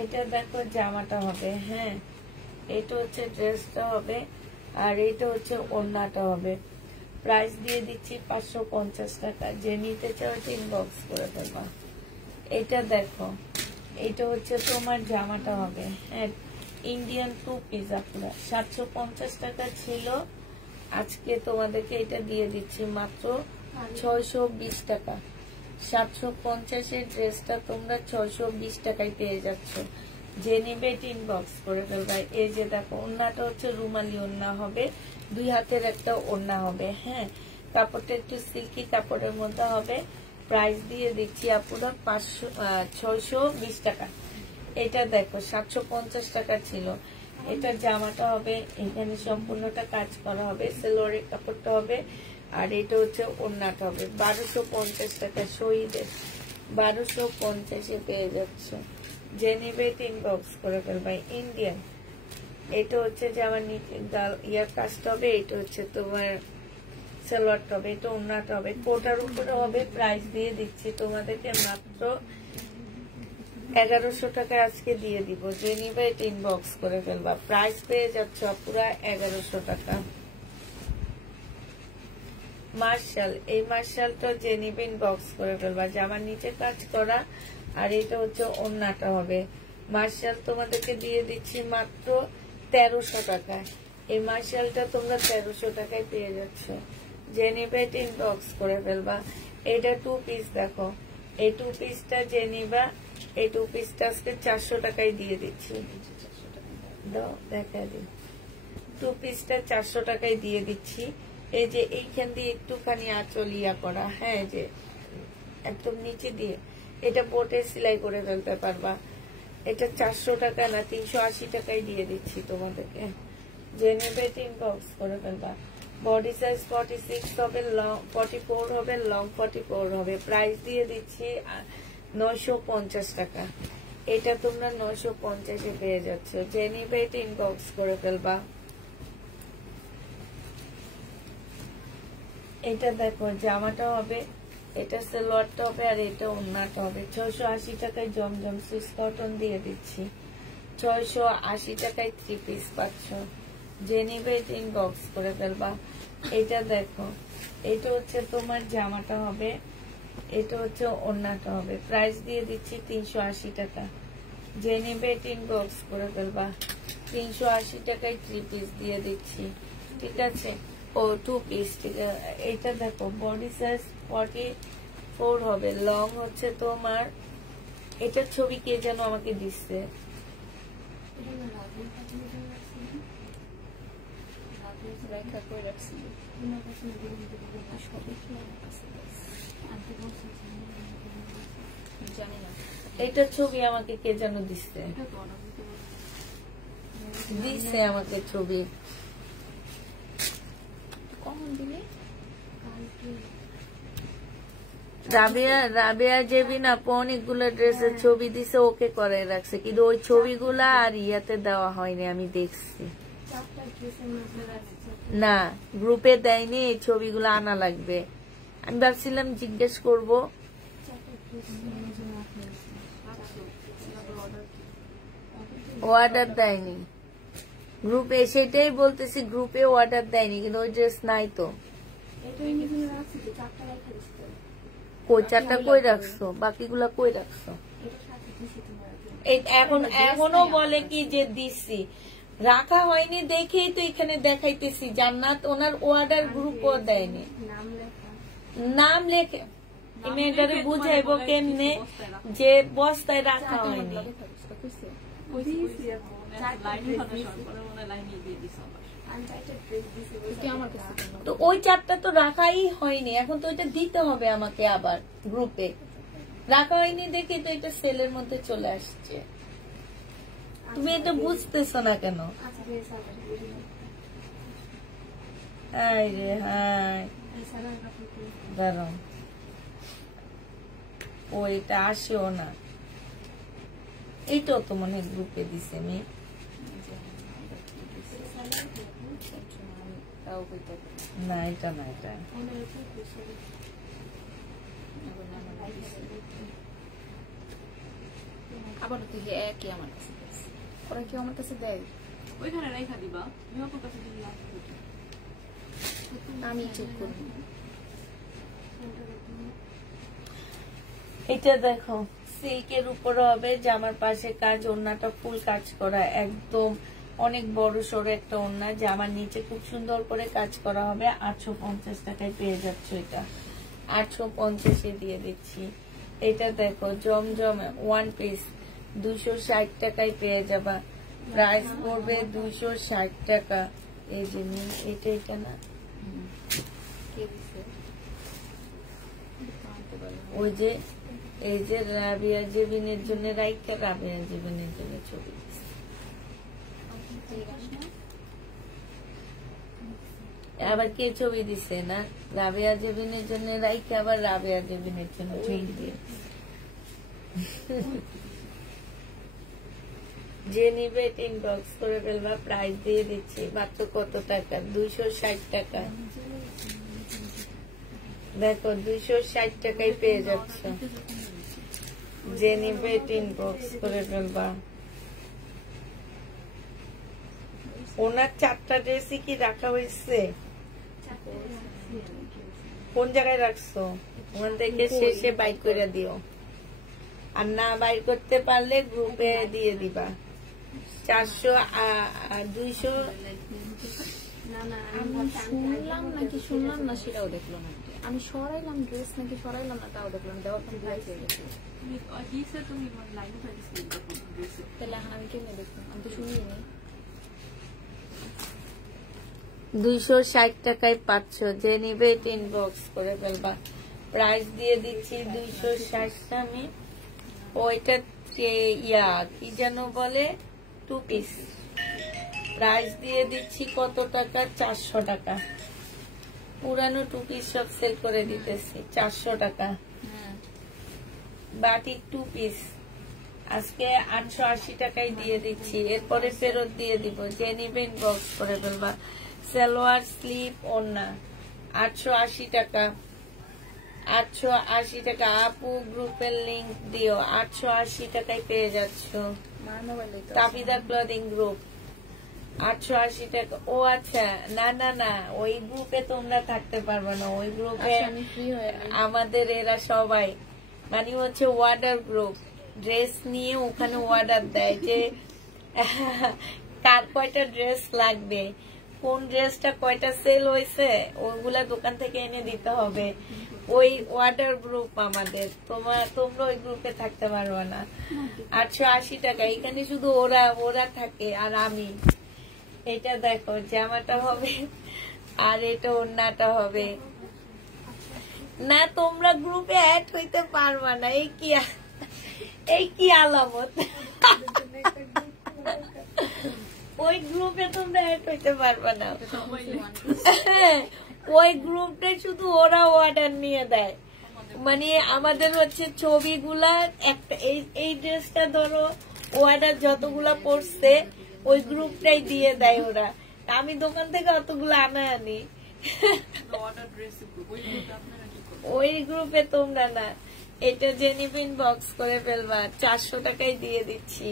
এটা দেখো জামাটা হবে, হ্যাঁ এটা হচ্ছে ড্রেসটা হবে, আর এটা হচ্ছে ওড়নাটা হবে। প্রাইস দিয়ে দিচ্ছি 550 টাকা। যে নিতে চাও ইনবক্স করে দেবা। এটা দেখো, এটা হচ্ছে তোমার জামাটা হবে, হ্যাঁ ইন্ডিয়ান 2 পিস। আপনারা 750 টাকা ছিল, আজকে তোমাদেরকে এটা দিয়ে দিচ্ছি মাত্র 620 টাকা। 750 এর ড্রেসটা তোমরা 620 টাকায় পেয়ে যাচ্ছ। যে নিবে ইনবক্স করে ফেলবা। এই যে দেখো ওড়নাটা হচ্ছে রুমালি ওড়না হবে, 2 হাতের একটা ওড়না হবে, হ্যাঁ কাপড়টা একটু সিল্কি কাপড়ের মধ্যে হবে। প্রাইস দিয়ে দিচ্ছি আপুরা 620 টাকা। এটা দেখো 750 টাকা ছিল। এটা জামাটা হবে, এখানে সম্পূর্ণটা কাজ করা হবে, সেলোয়ারের কাপড়টা হবে, আর এটা হচ্ছে ওড়নাটা হবে। 1250 টাকা শহীদের, 1250 পেয়ে যাচ্ছ। যে নিবে ইনবক্স করে ফেলবা। ইন্ডিয়ান, এটা হচ্ছে যে আমার ইয়ার কাজটা হবে, এটা হচ্ছে তোমার সালোয়ারটা হবে, এটা ওড়নাটা হবে, কোটার উপরে হবে। প্রাইস দিয়ে দিচ্ছি তোমাদেরকে মাত্র 1100 টাকায় আজকে দিয়ে দিব। যে নিবে ইনবক্স করে ফেলবা। প্রাইস পেয়ে যাচ্ছ পুরা 1100 টাকা। মার্শাল, এই মার্শালটা যে নিবে ইনবক্স করে ফেলবা। জামার নিচে কাজ করা, আর এটা হচ্ছে ওড়নাটা হবে। মার্শাল তোমাদেরকে দিয়ে দিচ্ছি মাত্র 1300 টাকায়। এই মার্শালটা তোমরা 1300 টাকায় পেয়ে যাচ্ছ। যে নিবে ইনবক্স করে ফেলবা। এটা 2 পিস দেখো, এই 2 পিসটা যে নিবা, এই 2 পিসটা আজকে 400 টাকায় দিয়ে দিচ্ছি। দাও দেখা দিই, 2 পিসটা 400 টাকায় দিয়ে দিচ্ছি। এই যে এইখান দিয়ে একটুখানি আঁচল ইয়া করা, হ্যাঁ যে একদম নিচে দিয়ে এটা বোটে সেলাই করে ফেলতে পারবা। এটা 400 টাকা না 380 টাকায় দিয়ে দিচ্ছি তোমাদেরকে। যে নেবে ইনবক্স করে ফেলবা। বডি সাইজ 46 হবে, লং 44 হবে, লং 44 হবে। প্রাইস দিয়ে দিচ্ছি 950 টাকা। এটা তোমরা 950 পেয়ে যাচ্ছ। যে নিবে ইনবক্স করে ফেলবা। এটা দেখো জামাটা হবে, এটা সালোয়ারটা হবে, আর এটা ওড়নাটা হবে। 680 টাকায় জমজম সুইস কটন দিয়ে দিচ্ছি। 680 টাকায় 3 পিস পাচ্ছ। যে নিবে ইনবক্স করে ফেলবা। এটা দেখো, এটা হচ্ছে তোমার জামাটা হবে, এটা হচ্ছে ওড়নাটা হবে। প্রাইস দিয়ে দিচ্ছি 380 টাকা। যে নিবে ইনবক্স করে ফেলবা। 380 টাকায় 3 পিস দিয়ে দিচ্ছি, ঠিক আছে। ও 2 পিস, ঠিক আছে। এটা দেখো বডি সাইজ 44 হবে, লং হচ্ছে তোমার, এটার ছবি কে যেন আমাকে দিচ্ছে, এটার ছবি আমাকে কে যেন দিচ্ছে, দিচ্ছে আমাকে ছবি। কখন দিলে? রাবেয়া জেবিন আপু অনেকগুলো ড্রেসের ছবি দিছে, ওকে করে রাখছে, কিন্তু ওই ছবিগুলা আর ইয়াতে দেওয়া হয়নি, আমি দেখছি না, গ্রুপে দেয়নি। এই ছবিগুলো আনা লাগবে। আমি ভাবছিলাম জিজ্ঞেস করবো, অর্ডার দেয়নি গ্রুপে, সেটাই বলতেছি, গ্রুপে অর্ডার দেয়নি, কিন্তু ওই ড্রেস নাই তো। কই 4টা কই রাখছো? বাকিগুলা কই রাখছো? এখন এখনো বলে কি যে দিচ্ছি, রাখা হয়নি দেখেই তো এখানে দেখাইতেছি। জান্নাত ওনার অর্ডার গ্রুপও দেয়নি, নাম লেখে মেয়েটারে বুঝাইবো কেমনে যে বস্তায় রাখা হয়নি। তো ওই চারটা তো রাখাই হয়নি, এখন তো ওইটা দিতে হবে আমাকে আবার গ্রুপে। রাখা হয়নি দেখে তো এটা সেলের মধ্যে চলে আসছে। তুমি এটা বুঝতেছো না কেন? হাই রে হাই, দাঁড়াও, ও এটা আসেও না। এইটাও তো মনে হয় গ্রুপে দিছে মেয়ে। না এটা না, এটা আবার থেকে একই আমার কাছে ওরা কি আমার কাছে দেয়, ওইখানে রেখা দিবা, তোমার কাছে দিলে আমি চেক করব। এটা দেখো সিল্কের উপরে হবে, জামার পাশে কাজ, ওড়নাটা ফুল কাজ করা, একদম অনেক বড় সড়ো একটা ওড়না। জামার নিচে খুব সুন্দর করে কাজ করা হবে। 850 টাকায় পেয়ে যাচ্ছ এটা, 850 দিয়ে দিচ্ছি। এটা দেখো জমজমে ওয়ান পিস 260 টাকায় পেয়ে যাবা, প্রাইস পড়বে 260 টাকা। এই যে এটা না, ওই যে এই যে রাবিয়া জেবিনের জন্য রাইখা, রাবিয়া জেবিনের জন্য ছবি দিচ্ছে। আবার কে ছবি দিছে না, রাবিয়া জেবিনের জন্য রাইখা আবার রাবিয়া জেবিনের জন্য ছবি দিয়েছে। যে নিবে ইনবক্স করে ফেলবা, প্রাইস দিয়ে দিচ্ছি মাত্র কত টাকা, 260 টাকা। দেখো 260 টাকায় পেয়ে যাচ্ছ। যে নিবে ইনবক্স করে ফেলবা। ওনার 4টা ড্রেসই কি রাখা হয়েছে? কোন জায়গায় রাখছো? ওখান থেকে শেষে বাইর করে দিও, আর না বাইর করতে পারলে গ্রুপে দিয়ে দিবা। 400 200 শুনলাম নাকি শুনলাম না সেটাও দেখলো না। আমি সরাইলাম ড্রেস নাকি সরাইলাম না তাও দেখলাম, দেওয়ার পর ভাই হয়ে গেছে। তাহলে এখন আমি কেমনে দেখলাম? আমি তো শুনিনি। 260 টাকায় পাচ্ছ, যে নিবে ইনবক্স করে ফেলবা। প্রাইস দিয়ে দিচ্ছি 260। আমি ওইটা কি যেন বলে, 2 পিস। প্রাইস দিয়ে দিচ্ছি কত টাকা, 400 টাকা। পুরানো 2 পিস সব সেল করে দিতেছি 400 টাকা। বাটিক 2 পিস আজকে 880 টাকায় দিয়ে দিচ্ছি, এরপরে ফেরত দিয়ে দিব। যে নিবে ইনবক্স করে ফেলবা। সালোয়ার স্লিপ ওড়না 880 টাকা, 880 টাকা। আপু গ্রুপের লিংক দিও, 880 টাকায় পেয়ে যাচ্ছ। তাবিদা ক্লদিং গ্রুপ 880 টাকা। ও আচ্ছা, না না না, ওই গ্রুপে তোমরা থাকতে পারবে না। ওই গ্রুপে আমাদের এরা সবাই মানে হচ্ছে ওয়ার্ডার গ্রুপ, ড্রেস নিয়ে ওখানে ওয়ার্ডার দেয় যে কার কয়টা ড্রেস লাগবে, কোন ড্রেসটা কয়টা সেল হয়েছে, ওইগুলা দোকান থেকে এনে দিতে হবে। ওই ওয়ার্ডার গ্রুপ আমাদের। তোমরা ওই গ্রুপে থাকতে পারবে না। 880 টাকা। এখানে শুধু ওরা থাকে আর আমি। এটা দেখো জামাটা হবে আর এটা ওড়নাটা হবে না। তোমরা গ্রুপে অ্যাড হইতে পারবা না, এই কি আলামত। ওই গ্রুপে তোমরা অ্যাড হইতে পারবা না। ওই গ্রুপটাই শুধু ওরা অর্ডার নিয়ে দেয়। মানে আমাদের হচ্ছে ছবিগুলা একটা, এই ড্রেসটা ধরো অর্ডার যতগুলা পড়ছে ওই গ্রুপটাই দিয়ে দেয় ওরা। আমি দোকান থেকে অতগুলো আনি। ওই গ্রুপে তোমরা না। এটা জেনিফিন বক্স করে ফেলবা, 400 টাকায় দিয়ে দিচ্ছি।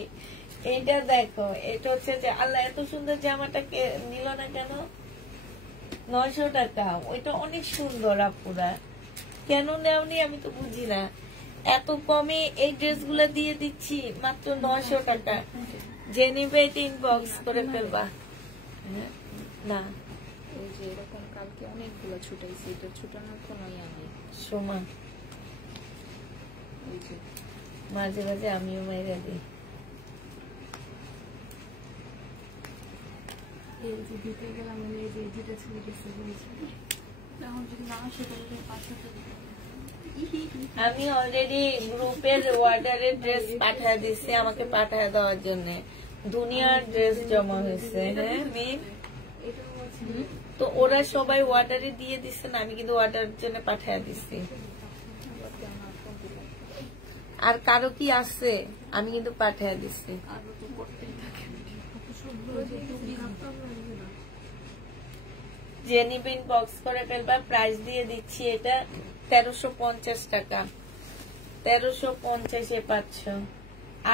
এটা দেখো, এটা হচ্ছে যে আল্লাহ এত সুন্দর জামাটা নিল না কেন, 900 টাকা। ওইটা অনেক সুন্দর। আপুরা কেন নেওনি আমি তো বুঝি না। এত কমে এই ড্রেসগুলো দিয়ে দিচ্ছি মাত্র 900 টাকা। যে নিবে এটা ইনবক্স করে ফেলবা। না ওই যে এরকম কালকে অনেকগুলো ছুটাইছি, এটা ছুটানোর কোনো ইয়া নেই। সমান ওই যে মাঝে মাঝে আমিও মাইরা দিই। এই যে দিতে গেলাম, এই যে দুটো ছবি দিতে বলেছি, এখন যদি না আসে তাহলে 500 টাকা। আমি অলরেডি গ্রুপের অর্ডারের ড্রেস পাঠিয়ে দিচ্ছি আমাকে পাঠিয়ে দেওয়ার জন্য। দুনিয়ার ড্রেস জমা হয়েছে। হ্যাঁ মেয়ে, তো ওরা সবাই অর্ডারে দিয়ে দিচ্ছে না, আমি কিন্তু অর্ডারের জন্য পাঠিয়ে দিচ্ছি। আর কারো কি আছে আমি কিন্তু পাঠিয়ে দিচ্ছি। আরো তো করতেই থাকে। যে নিবেন বক্স করে ফেলবা। প্রাইস দিয়ে দিচ্ছি এটা 1350 টাকা। 1350 পাচ্ছ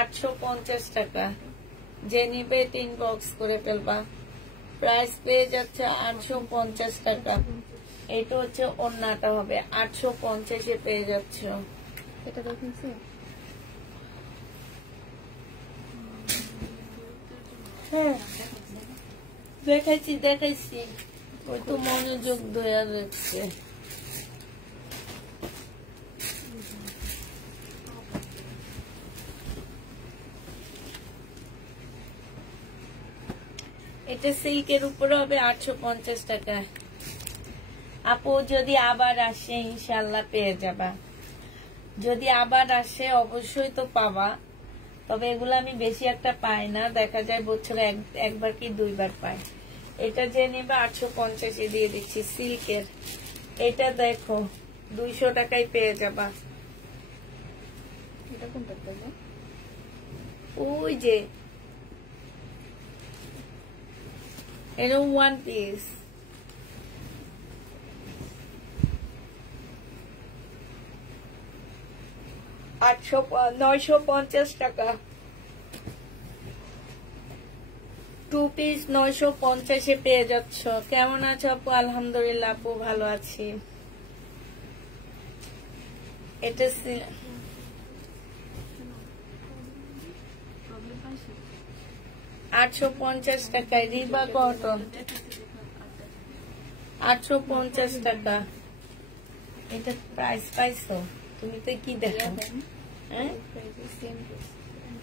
850 টাকা। যে নিবে 3 বক্স করে ফেলবা। প্রাইস পেয়ে যাচ্ছে 850 টাকা। এটা হচ্ছে ওন্নাটা হবে 850 পেয়ে যাচ্ছ। এটা দেখেছি। হ্যাঁ দেখাইছি ওই তো মনোযোগ দেয়া যাচ্ছে। এটা সিল্কের উপরে হবে 850 টাকা। আপু যদি আবার আসে ইনশাল্লাহ পেয়ে যাবা। যদি আবার আসে অবশ্যই তো পাবা, তবে এগুলো আমি বেশি একটা পাই না, দেখা যায় বছরে একবার কি 2বার পাই। এটা যে নেবে 850 দিয়ে দিচ্ছি সিল্কের। এটা দেখো 200 টাকায় পেয়ে যাবা। এটা কোনটা দেবো? ওই যে এটা 1 পিস। আটশো 950 টাকা। 2 পিস 950 পেয়ে যাচ্ছ। কেমন আছো আপু? আলহামদুলিল্লাহ আপু ভালো আছি। এটা 850 টাকায় রিবা কটন। 850 টাকা। এটা প্রাইস পাইছো তুমি? তো কি দেখো হ্যাঁ?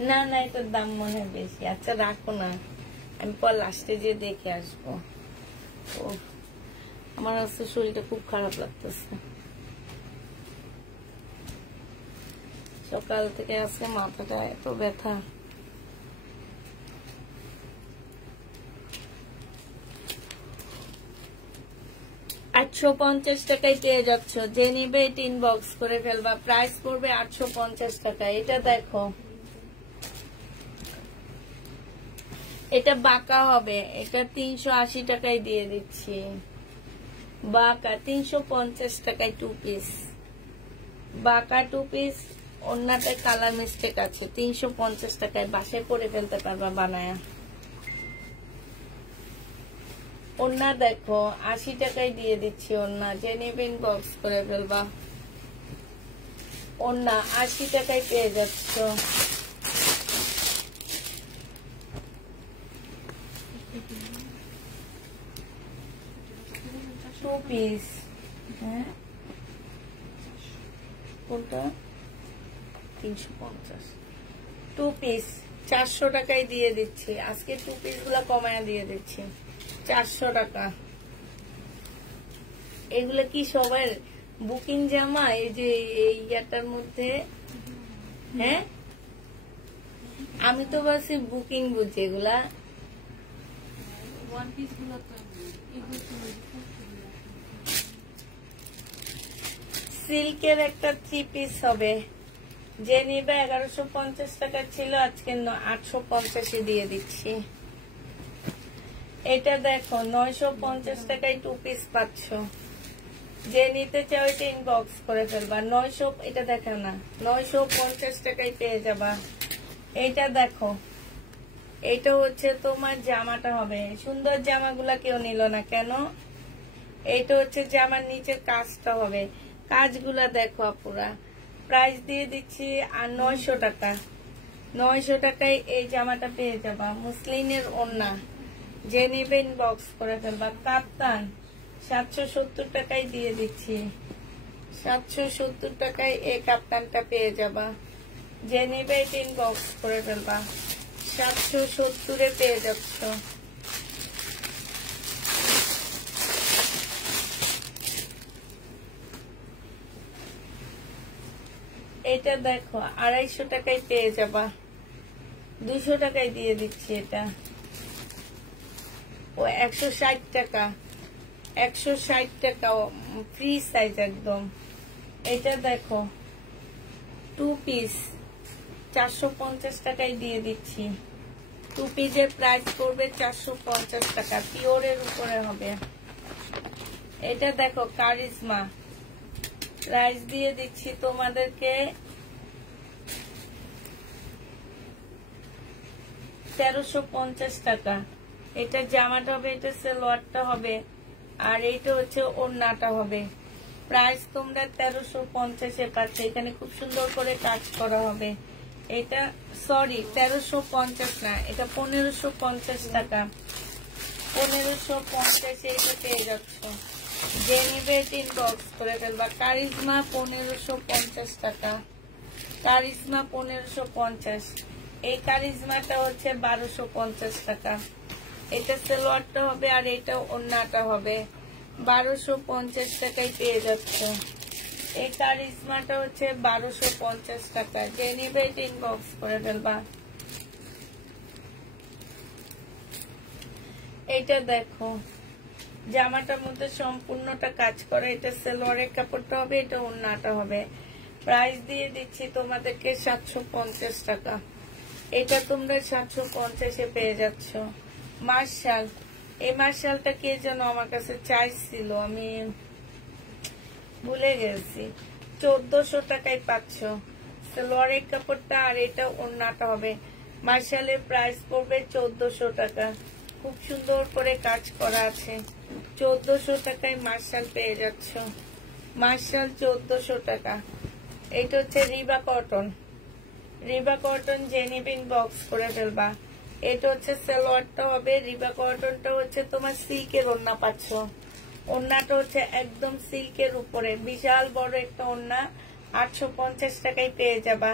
না না এটার দাম মনে হয় বেশি। আচ্ছা রাখো না, আমি পর লাস্টে যে দেখে আসবো। ও আমার আজকে শরীরটা খুব খারাপ লাগতেছে। সকাল থেকে আজকে মাথাটা এত ব্যথা। আটশো 50 টাকায় পেয়ে যাচ্ছ। যে নিবে এটা ইনবক্স করে ফেলবা। প্রাইস পড়বে 850 টাকা। এটা দেখো এটা বাঁকা হবে, এটা 380 টাকায় দিয়ে দিচ্ছি। বাঁকা 350 টাকায় 2 পিস। বাঁকা 2 পিস। অন্যটা কালার মিস্টেক আছে। 350 টাকায় বাসায় পরে ফেলতে পারবা বানায়া। ওন্না দেখো 80 টাকায় দিয়ে দিচ্ছি। ওন্না যে নেবে ইনবক্স করে ফেলবা। ওন্না 80 টাকায় পেয়ে যাচ্ছ। Two piece. হ্যাঁ কোনটা? 350। 2 পিস 400 টাকায় দিয়ে দিচ্ছি। আজকে 2 পিস গুলা কমায় দিয়ে দিচ্ছি 400 টাকা। এগুলো কি সবার বুকিং জামা? এই যে এই ইয়াটার মধ্যে। হ্যাঁ আমি তো বাসি বুকিং বুঝি এগুলা। ওয়ান পিস গুলো তো সিল্কের একটা 3 পিস হবে। যে নিবে 1150 টাকা ছিল, আজকে 850 দিয়ে দিচ্ছি। এটা দেখো 950 টাকায় 2 পিস পাচ্ছ। যে নিতে চাও এটা ইনবক্স করে ফেলবা। 900 এটা দেখো না 950 টাকায় পেয়ে যাবা। এটা দেখো এটা হচ্ছে তোমার জামাটা হবে। সুন্দর জামাগুলা কেউ নিল না কেন? এটা হচ্ছে জামার নিচের কাজটা হবে। কাজগুলা দেখো আপুরা। প্রাইস দিয়ে দিচ্ছি আর 900 টাকা। 900 টাকায় এই জামাটা পেয়ে যাবা। মুসলিনের ওড়না, যে নেবে ইনবক্স করে ফেলবা। কাপ্তান 770 টাকায় দিয়ে দিচ্ছি। 770 টাকায় এই কাপ্তানটা পেয়ে যাবা। যে নেবে এটা ইনবক্স করে ফেলবা। 770-এ পেয়ে যাচ্ছ। এটা দেখো 250 টাকায় পেয়ে যাবা। 200 টাকায় দিয়ে দিচ্ছি এটা। ও 160 টাকা, 160 টাকা ফ্রি সাইজ একদম। এটা দেখো 2 পিস 450 টাকায় দিয়ে দিচ্ছি। 2 পিসের প্রাইস পড়বে 450 টাকা, পিওরের উপরে হবে। এটা দেখো কারিজমা, প্রাইস দিয়ে দিচ্ছি তোমাদেরকে 1350 টাকা। এটা জামাটা হবে, এটা সালোয়ারটা হবে, আর এইটা হচ্ছে ওড়নাটা হবে। প্রাইস তোমরা 1350-এ পাচ্ছ। এখানে খুব সুন্দর করে কাজ করা হবে। এটা সরি 1350 না, এটা 1550 টাকা। 1550-এ এটা পেয়ে যাচ্ছ। যে নেবে ইনবক্স করে ফেলবা। কারিজমা 1550 টাকা। কারিজমা 1550। এই কারিজমাটা হচ্ছে 1250 টাকা। এটা সালোয়ারটা হবে আর এটা ওড়নাটা হবে। 1250 টাকায় পেয়ে যাচ্ছে। এই কারিজমাটা হচ্ছে 1250 টাকা। যে নেবে ইনবক্স করে ফেলবা। এটা দেখো জামাটার মধ্যে সম্পূর্ণটা কাজ করা। এটা সালোয়ারের কাপড়টা হবে, এটা ওড়নাটা হবে। প্রাইস দিয়ে দিচ্ছি তোমাদেরকে 750 টাকা। এটা তোমরা 750-এ পেয়ে যাচ্ছ। মার্শাল, এই মার্শালটা কে যেন আমার কাছে চাইছিল, আমি ভুলে গেছি। 1400 টাকায় পাচ্ছ। সালোয়ারের কাপড়টা আর এটা ওড়নাটা হবে। মার্শালের প্রাইস পড়বে 1400 টাকা। খুব সুন্দর করে কাজ করা আছে। 1400 টাকায় মার্শাল পেয়ে যাচ্ছ। মার্শাল 1400 টাকা। এটা হচ্ছে রিবা কটন। রিবা কটন জেনিবিন বক্স করে ফেলবা। এটা হচ্ছে সালোয়ারটা হবে। রিবা কটনটা হচ্ছে তোমার সিল্কের ওড়না পাচ্ছ। ওড়নাটা হচ্ছে একদম সিল্কের উপরে, বিশাল বড় একটা ওড়না। 850 টাকায় পেয়ে যাবা।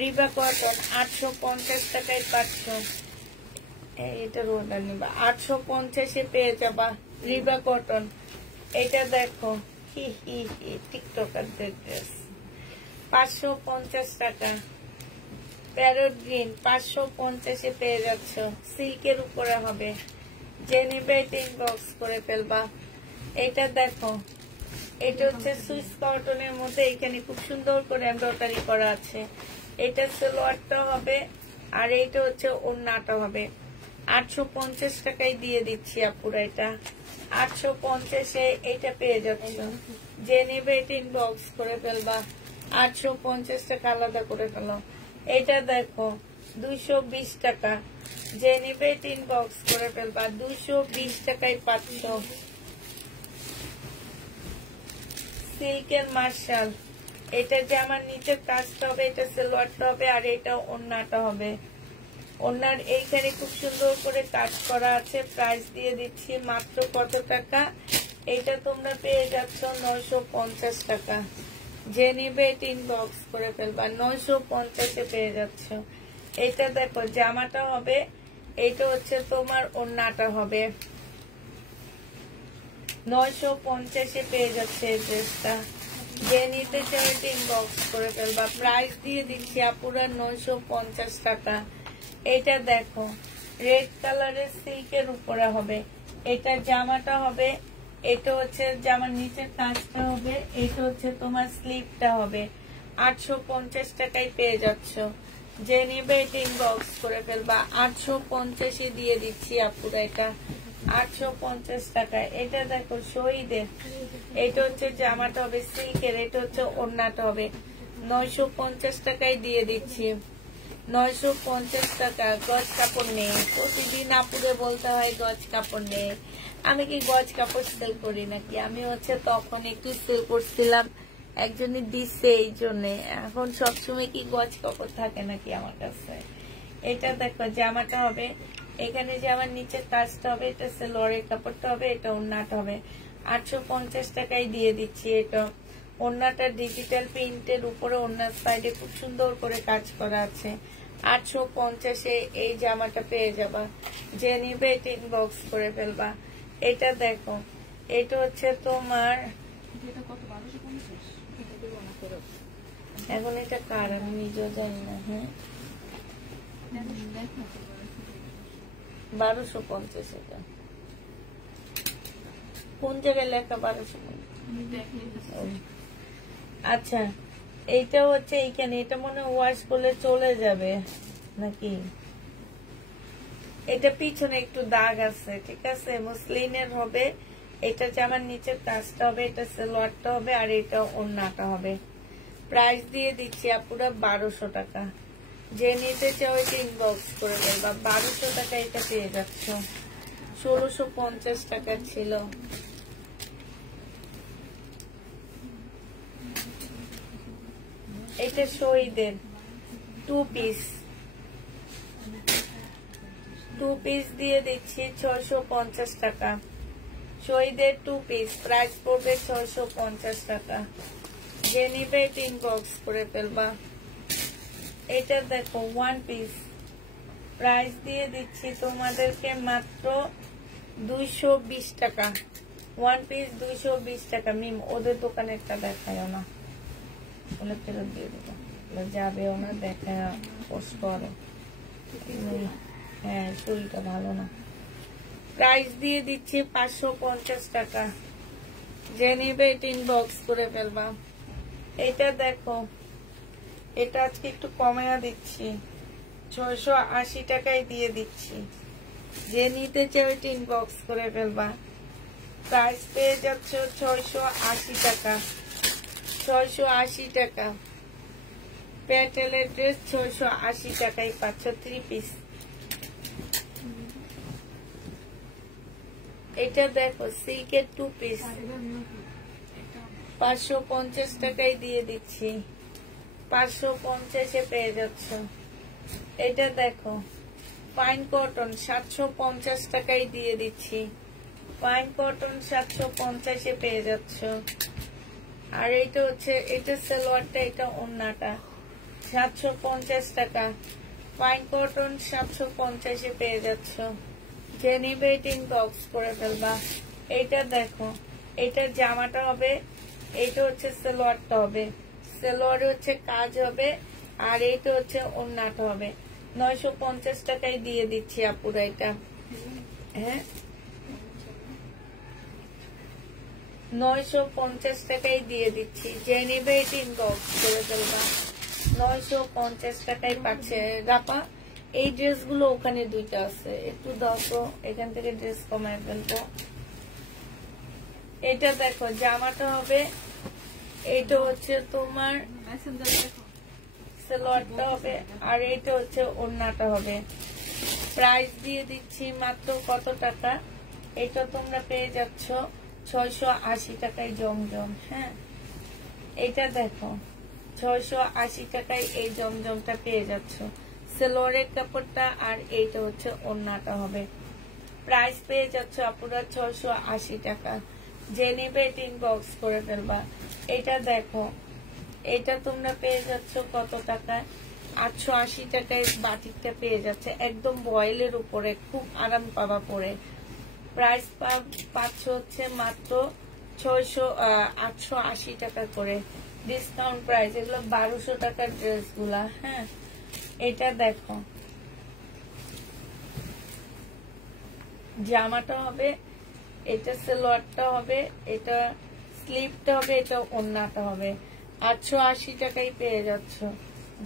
রিবা কটন 850 টাকায় পাচ্ছ। এটার ওড়না নিবা 850-এ পেয়ে যাবা। রিবা কটন। এটা দেখো হি হি হি টিকটকারদের ড্রেস। 550 টাকা। প্যারট গ্রিন 550-এ পেয়ে যাচ্ছ। সিল্কের উপরে হবে। যে নেবে ইনবক্স করে ফেলবা। এটা দেখো, এটা হচ্ছে সুইস কটনের মধ্যে এখানে খুব সুন্দর করে এমব্রয়ডারি করা আছে। এটা সালোয়ারটা হবে আর এইটা হচ্ছে ওড়নাটা হবে। 850 টাকায় দিয়ে দিচ্ছি আপুরা। এটা 850-এ এটা পেয়ে যাচ্ছ। যে নেবে এটা ইনবক্স করে ফেলবা। 850 টাকা আলাদা করে ফেলো। এটা দেখো 220 টাকা। যে নেবে এটা ইনবক্স করে ফেলবা। 220 টাকায় পাচ্ছ। সিল্কের মার্শাল। এটা যে আমার নিচের কাজটা হবে, এটা সালোয়ারটা হবে আর এটা ওড়নাটা হবে। ওড়নার এইখানে খুব সুন্দর করে কাজ করা আছে। প্রাইস দিয়ে দিচ্ছি মাত্র কত টাকা? এটা তোমরা পেয়ে যাচ্ছ 950 টাকা। যে নিবে এটা ইনবক্স করে ফেলবা। 950-এ পেয়ে যাচ্ছ। এটা দেখো জামাটা হবে, এটা হচ্ছে তোমার ওড়নাটা হবে। 950-এ পেয়ে যাচ্ছে এই ড্রেসটা। যে নিতে চাও এটা ইনবক্স করে ফেলবা। প্রাইস দিয়ে দিচ্ছি আপুরা 950 টাকা। এটা দেখো রেড কালারের সিল্কের উপরে হবে। এটা জামাটা হবে, এটা হচ্ছে জামার নিচের কাজটা হবে, এটা হচ্ছে তোমার স্লিভটা হবে। 850 টাকায় পেয়ে যাচ্ছ। যে নেবে এটা ইনবক্স করে ফেলবা। 850-এ দিয়ে দিচ্ছি আপুরা। এটা 850 টাকা। এটা দেখো শহীদের, এটা হচ্ছে জামাটা হবে সিল্কের, এটা হচ্ছে ওড়নাটা হবে। 950 টাকায় দিয়ে দিচ্ছি। 950 টাকা। গজ কাপড় নেই, প্রতিদিন আপুরে বলতে হয় গজ কাপড় নেই। আমি কি গজ কাপড় সেল করি নাকি? আমি হচ্ছে তখন একটু সেল করছিলাম, একজনই দিচ্ছে এই জন্য। এখন সবসময় কি গজ কাপড় থাকে নাকি আমার কাছে। এটা দেখো জামাটা হবে, এখানে যে আমার নিচের কাজটা হবে, এটা সেলোয়ারের কাপড়টা হবে, এটা ওড়নাটা হবে। 850 টাকায় দিয়ে দিচ্ছি। এটা ওড়নাটা ডিজিটাল প্রিন্টের উপরে ওড়নার সাইডে খুব সুন্দর করে কাজ করা আছে। 850-এ এই জামাটা পেয়ে যাবা। যে নিবে এটা ইনবক্স করে ফেলবা। এটা দেখো, এটা হচ্ছে তোমার এটা কত 1250? এটা দেবো না ফেরত। এখন এটা কার আমি নিজেও জানি না। হ্যাঁ, দেখ না তো 1250 এটা কোন জায়গায় লেখা 1250? আমি দেখলে আচ্ছা, এইটা হচ্ছে এইখানে, এটা মনে ওয়াশ করলে চলে যাবে নাকি। এটা পিছনে একটু দাগ আছে, ঠিক আছে। মুসলিনের হবে, এটা জামার নিচের কাজটা হবে, এটা সালোয়ারটা হবে, আর এটা ওড়নাটা হবে। প্রাইস দিয়ে দিচ্ছি আপুরা 1200 টাকা। যে নিতে চাও এটা ইনবক্স করে দেবা। 1200 টাকা এটা পেয়ে যাচ্ছ। 1650 টাকা ছিল। এটা শহীদের 2 পিস দিয়ে দিচ্ছি 650 টাকা। শহীদের 2 পিস প্রাইস পড়বে 650 টাকা। যে নিবে এটা ইনবক্স করে ফেলবা। এটা দেখো 1 পিস, প্রাইস দিয়ে দিচ্ছি তোমাদেরকে মাত্র 220 টাকা। 1 পিস 220 টাকা। মিম ওদের দোকানেরটা দেখায় না, ওগুলো ফেরত দিয়ে দেবো, যাবেও না, দেখা পোস্ট করো। হ্যাঁ, শরীরটা ভালো না। প্রাইস দিয়ে দিচ্ছি 550 টাকা। যে নিবে এটা ইনবক্স করে ফেলবা। এটা দেখো, এটা আজকে একটু কমিয়ে দিচ্ছি, 680 টাকায় দিয়ে দিচ্ছি। যে নিতে চাও এটা ইনবক্স করে ফেলবা। প্রাইস পেয়ে যাচ্ছ 680 টাকা। 680 টাকা প্যাটেলের ড্রেস 680 টাকায় পাচ্ছ 3 পিস। এটা দেখো সিল্কের 2 পিস 550 টাকায় দিয়ে দিচ্ছি। 550-এ পেয়ে যাচ্ছ। এটা দেখো ফাইন কটন 750 টাকায় দিয়ে দিচ্ছি। ফাইন কটন 750-এ পেয়ে যাচ্ছ। আর এটা হচ্ছে, এটা সালোয়ারটা, এটা ওড়নাটা 750 টাকা। ফাইন কটন 750-এ পেয়ে যাচ্ছ। যে নিবে এটা ইনবক্স করে ফেলবা। এটা দেখো, এটা জামাটা হবে, এটা হচ্ছে সালোয়ারটা হবে, সালোয়ারে হচ্ছে কাজ হবে, আর এইটা হচ্ছে ওড়নাটা হবে। 950 টাকায় দিয়ে দিচ্ছি আপুরা এটা। হ্যাঁ, 950 টাকায় দিয়ে দিচ্ছি। যে নিবে এটা ইনবক্স করে ফেলবা। 950 টাকায় পাচ্ছে। রাপা এই ড্রেসগুলো ওখানে 2টা আছে, একটু দাও তো, এখান থেকে ড্রেস কমায় ফেলবো। এটা দেখো জামাটা হবে, এটা হচ্ছে তোমার সালোয়ারটা হবে, আর এটা হচ্ছে ওড়নাটা হবে। প্রাইস দিয়ে দিচ্ছি মাত্র কত টাকা, এটা তোমরা পেয়ে যাচ্ছ 680 টাকায় জমজম। হ্যাঁ, এটা দেখো 680 টাকায় এই জমজমটা পেয়ে যাচ্ছ। সালোয়ারের কাপড়টা আর এইটা হচ্ছে ওড়নাটা হবে। প্রাইস পেয়ে যাচ্ছ আপুরা 680 টাকা। যে নিবে এটা ইনবক্স করে ফেলবা। এটা দেখো, এটা তোমরা পেয়ে যাচ্ছ কত টাকায়, 880 টাকায় বাটিকটা পেয়ে যাচ্ছে, একদম বয়েলের উপরে, খুব আরাম পাবা পরে। প্রাইস পাচ্ছ হচ্ছে মাত্র 880 টাকা করে ডিসকাউন্ট প্রাইস। এগুলো 1200 টাকার ড্রেস গুলা। হ্যাঁ, এটা দেখো জামাটা হবে, এটা সালোয়ারটা হবে, এটা স্লিপটা হবে, এটা ওড়নাটা হবে। 880 টাকায় পেয়ে যাচ্ছ।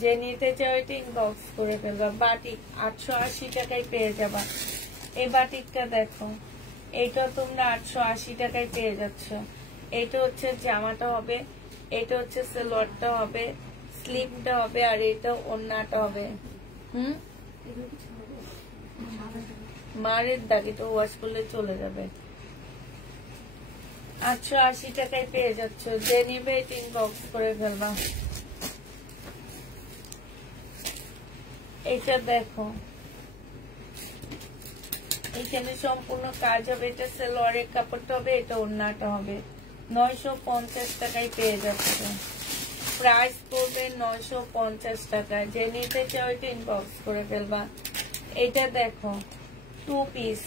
যে নিতে চাও এটা ইনবক্স করে ফেলবা। বাটিক 880 টাকায় পেয়ে যাবা। এই বাটিকটা দেখো, এটা তোমরা 880 টাকায় পেয়ে যাচ্ছ। এটা হচ্ছে জামাটা হবে, এটা হচ্ছে সালোয়ারটা হবে, স্লিপটা হবে, আর এটা ওড়নাটা হবে। মারের দাগ, এটা ওয়াশ করলে চলে যাবে। 880 টাকায় পেয়ে যাচ্ছ, যে নিবে ইনবক্স করে ফেলবা। এটা দেখো, এখানে সম্পূর্ণ কাজ হবে, এটা সালোয়ারের কাপড়টা হবে, এটা ওড়নাটা হবে। 950 টাকায় পেয়ে যাচ্ছে, প্রাইস পড়বে 950 টাকা। যে নিতে চাও এটা ইনবক্স করে ফেলবা। এটা দেখো 2 পিস,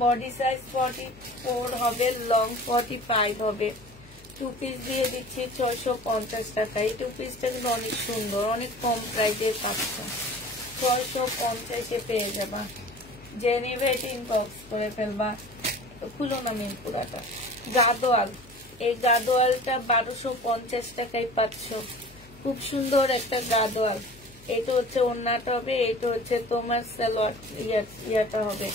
বডি সাইজ 44 হবে, লং 45 হবে। 2 পিস দিয়ে দিচ্ছি 650 টাকা। এই 2 পিসটা কিন্তু অনেক সুন্দর, অনেক কম প্রাইসে পাচ্ছ, 650-এ পেয়ে যাবা। যে নেবে এটা ইনবক্স করে ফেলবা। খুলো না মেন পুরাটা। গাদোয়াল, এই গাদোয়ালটা 1250 টাকায় পাচ্ছ, খুব সুন্দর একটা গাদোয়াল। এটা হচ্ছে ওড়নাটা হবে, এটা হচ্ছে তোমার সালোয়ার ইয়াটা হবে।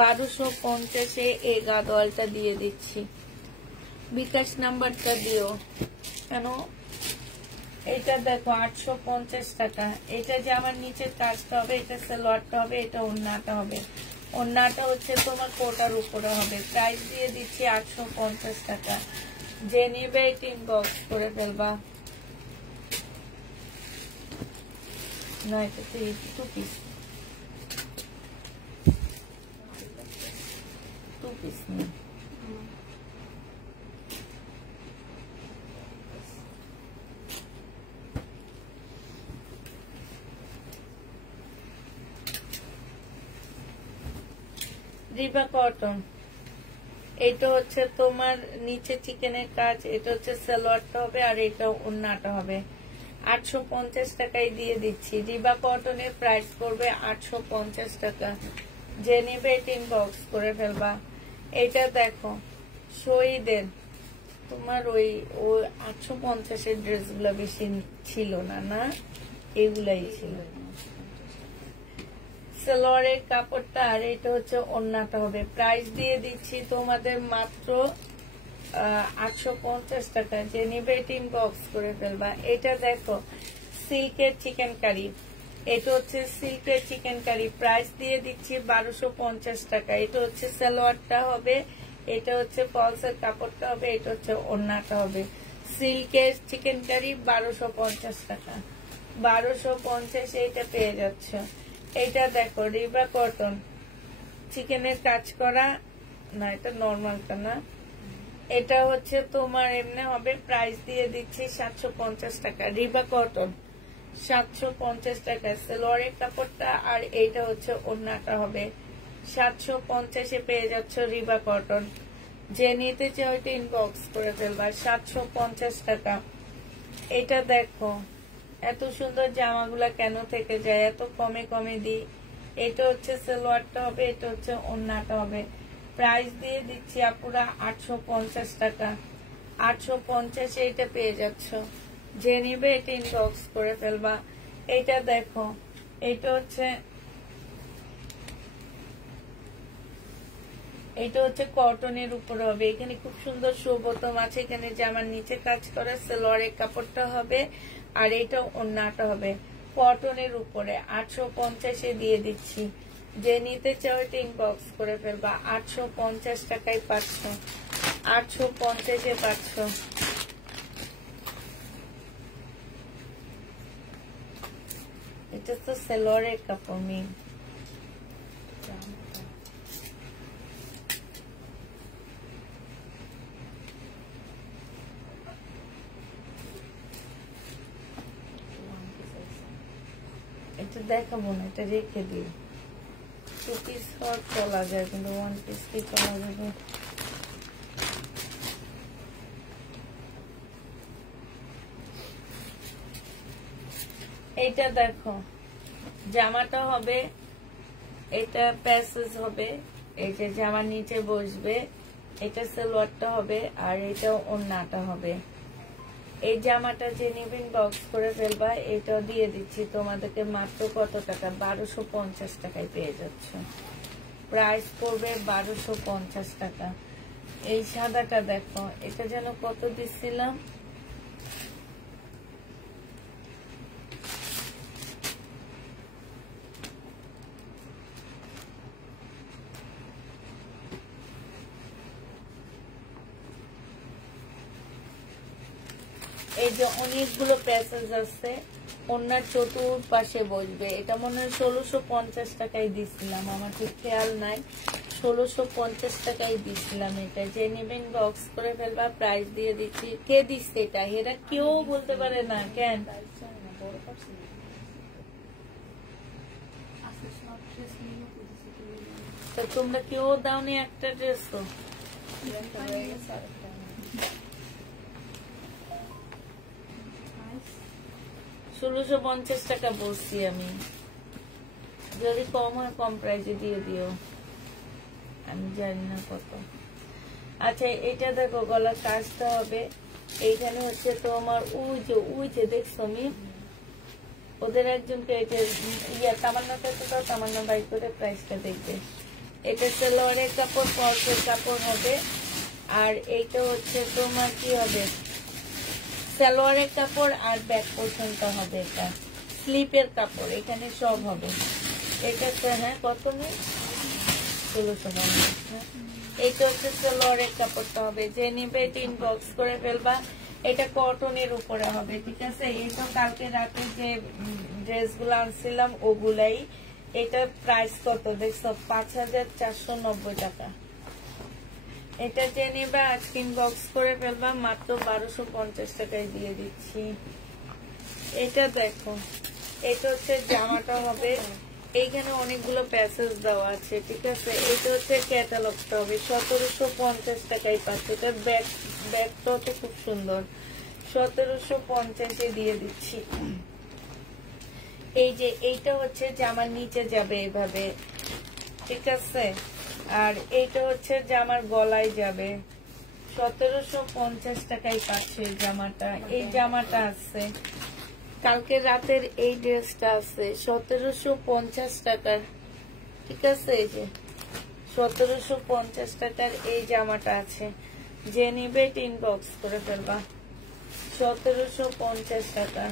1250-এ এই গাদোয়ালটা দিয়ে দিচ্ছি। বিকাশ নাম্বারটা দিও কেন। এটা দেখো 850 টাকা। এটা যে আমার নিচের কাজটা হবে, এটা সালোয়ারটা হবে, এটা ওড়নাটা হবে। ওড়নাটা হচ্ছে তোমার কোটার উপরে হবে। প্রাইস দিয়ে দিচ্ছি 850 টাকা। যে নেবে এটা ইনবক্স করে ফেলবা। না, এটা তো 2 পিস, 2 পিস নেই। রিবা কটন, এটা হচ্ছে তোমার নিচে চিকেনের কাজ, এটা হচ্ছে সালোয়ারটা হবে, আর এটা ওড়নাটা হবে। 850 টাকায় দিয়ে দিচ্ছি। রিবা কটনের প্রাইস পড়বে 850 টাকা। যে নেবে এটা ইনবক্স করে ফেলবা। এটা দেখো শহীদের, তোমার ওই 850-এর ড্রেসগুলো বেশি ছিল না, না এগুলাই ছিল। সালোয়ারের কাপড়টা আর এটা হচ্ছে ওড়নাটা হবে। প্রাইস দিয়ে দিচ্ছি তোমাদের মাত্র 850 টাকা। যে নিবে এটা ইনবক্স করে ফেলবা। এটা দেখো সিল্কের চিকেন কারি, এটা হচ্ছে সিল্কের চিকেন কারি। প্রাইস দিয়ে দিচ্ছি 1250 টাকা। এটা হচ্ছে সালোয়ারটা হবে, এটা হচ্ছে ফলসের কাপড়টা হবে, এটা হচ্ছে ওড়নাটা হবে। সিল্কের চিকেন কারি 1250 টাকা। 1250 এইটা পেয়ে যাচ্ছ। এটা দেখো রিবা কটন, চিকেনের কাজ করা, না এটা নর্মালটা না, এটা হচ্ছে তোমার এমনি হবে। প্রাইস দিয়ে দিচ্ছি 750 টাকা। রিবা কটন 750 টাকা। সালোয়ারের কাপড়টা আর এইটা হচ্ছে ওড়নাটা হবে। 750-এ পেয়ে যাচ্ছ রিবা কটন। যে নিতে চাও এটা ইনবক্স করে ফেলবা। 750 টাকা। এটা দেখো এত সুন্দর জামাগুলা কেন থেকে যায়, এত কমে কমে দিই। এটা হচ্ছে সালোয়ারটা হবে, এটা হচ্ছে ওড়নাটা হবে। প্রাইস দিয়ে দিচ্ছি আপুরা 850 টাকা। 850-এ এটা পেয়ে যাচ্ছ। যে নিবে এটা ইনবক্স করে ফেলবা। এটা দেখো, এটা হচ্ছে কটনের উপরে হবে। এখানে খুব সুন্দর সুবোতম আছে, এখানে জামার নিচে কাজ করা, সালোয়ারের কাপড়টা হবে, আর এটা ওড়নাটা হবে। কটনের উপরে 850-এ দিয়ে দিচ্ছি। যে নিতে চাও এটা ইনবক্স করে ফেলবা। 850 টাকায় পাচ্ছ, 850-এ পাচ্ছ। এটা তো সালোয়ারের কাপড় মেয়ে। এটা দেখাবো না, এটা রেখে দিই। 2 পিস হট চলা যায়, কিন্তু 1 পিস কি চলা যাবে? এইটা দেখো জামাটা হবে, এটা প্যাসেজ হবে, এই যে জামার নিচে বসবে, এটা সালোয়ারটা হবে, আর এটা ওড়নাটা হবে। এই জামাটা যে নিবেন বক্স করে ফেলবা। এটাও দিয়ে দিচ্ছি তোমাদেরকে মাত্র কত টাকা? 1250 টাকায় পেয়ে যাচ্ছ। প্রাইস পড়বে 1250 টাকা। এই সাদাটা দেখো, এটা যেন কত দিচ্ছিলাম, এই যে অনেকগুলো প্যাসেজ আছে, ওনার চতুর্পাশে বসবে। এটা মনে হয় 1650 টাকায় দিছিলাম, আমার ঠিক খেয়াল নাই। 1650 টাকায় দিছিলাম। এটা যে নেবেন বক্স করে ফেলবা, প্রাইস দিয়ে দিচ্ছি। কে দিচ্ছে এটা? এরা কেউ বলতে পারে না কেন? তো তোমরা কেউ দাওনি একটা ড্রেসও? 1650 টাকা বলছি আমি। যদি কম হয় কম প্রাইসে দিয়ে দিও, আমি জানি না কত। আচ্ছা এটা দেখো, গলার কাজটা হবে এইখানে হচ্ছে তোমার ওই যে দেখছো আমি ওদের একজনকে তামান্নাটা তো দাও, তামান্না বাই করে প্রাইসটা দেখবে। এটা সালোয়ারের কাপড়, পরশের কাপড় হবে। আর এইটা হচ্ছে তোমার কি হবে, সালোয়ারের কাপড় আর ব্যাক পোর্শনটা হবে এটা স্লিপের কাপড়, এখানে সব হবে। এটা হ্যাঁ কত নেই 1650। এইটা হচ্ছে সালোয়ারের কাপড়টা হবে। যে নেবে এটা ইনবক্স করে ফেলবা। এটা কটনের উপরে হবে, ঠিক আছে? এই তো কালকে রাতে যে ড্রেসগুলো আনছিলাম ওগুলাই। এটা প্রাইস কত দেখছো? 5490 টাকা। এটা যে নেবে আজকে ইনবক্স করে ফেলবা, মাত্র 1250 টাকায় দিয়ে দিচ্ছি। এটা দেখো, এটা হচ্ছে জামাটা হবে। এইখানে অনেকগুলো প্যাসেজ দেওয়া আছে, ঠিক আছে? এটা হচ্ছে ক্যাটালগটা হবে, 1750 টাকায় পাচ্ছে। এটার ব্যাগটাও তো খুব সুন্দর, 1750-এ দিয়ে দিচ্ছি। এই যে এইটা হচ্ছে জামার নিচে যাবে এভাবে, ঠিক আছে? আর এইটা হচ্ছে জামার গলায় যাবে। 1750 টাকায় পাচ্ছে এই জামাটা। এই জামাটা আছে, কালকে রাতের এই ড্রেসটা আছে 1750 টাকার, ঠিক আছে? এই যে 1750 টাকার এই জামাটা আছে। যে নিবে ইনবক্স করে ফেলবা, 1750 টাকা।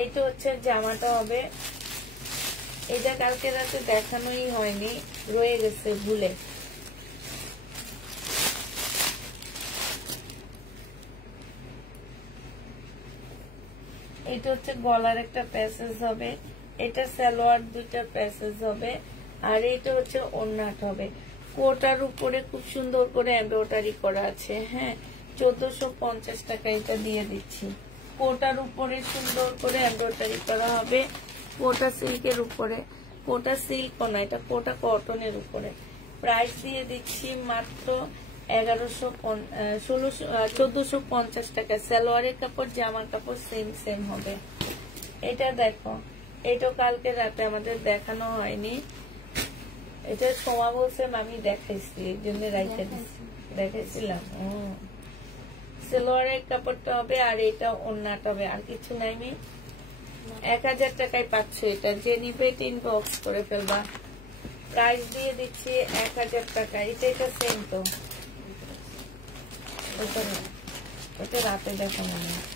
এইটা হচ্ছে জামাটা হবে। এটা কালকে রাতে দেখানোই হয়নি, রয়ে গেছে ভুলে। এটা হচ্ছে গলার একটা প্যাসেজ হবে, এটা সালোয়ার দুইটা প্যাসেজ হবে, আর এটা হচ্ছে ওড়নাটা হবে। কোটার উপরে খুব সুন্দর করে এমব্রয়ডারি করা আছে। হ্যাঁ, 1450 টাকা এটা দিয়ে দিচ্ছি। কোটার উপরে সুন্দর করে এমব্রয়ডারি করা হবে, কোটা সিল্কের উপরে। কোটা সিল্ক না, এটা কোটা কটনের উপরে। প্রাইস দিয়ে দিচ্ছি মাত্র 1450 টাকা। সালোয়ারের কাপড় জামার কাপড় সেম হবে। এটা দেখো, এটা কালকে রাতে আমাদের দেখানো হয়নি। এটা সোমা বলছে আমি দেখাইছি, এই জন্য দেখাইছিলাম। সালোয়ারের কাপড়টা হবে, আর এটা ওড়নাটা হবে, আর কিছু নাই। 1000 টাকায় পাচ্ছ এটা। যে নিবে ইনবক্স করে ফেলবা। প্রাইস দিয়ে দিচ্ছি 1000 টাকা। এটা সেম তো, ওটা রাতে দেখা মনে হয়।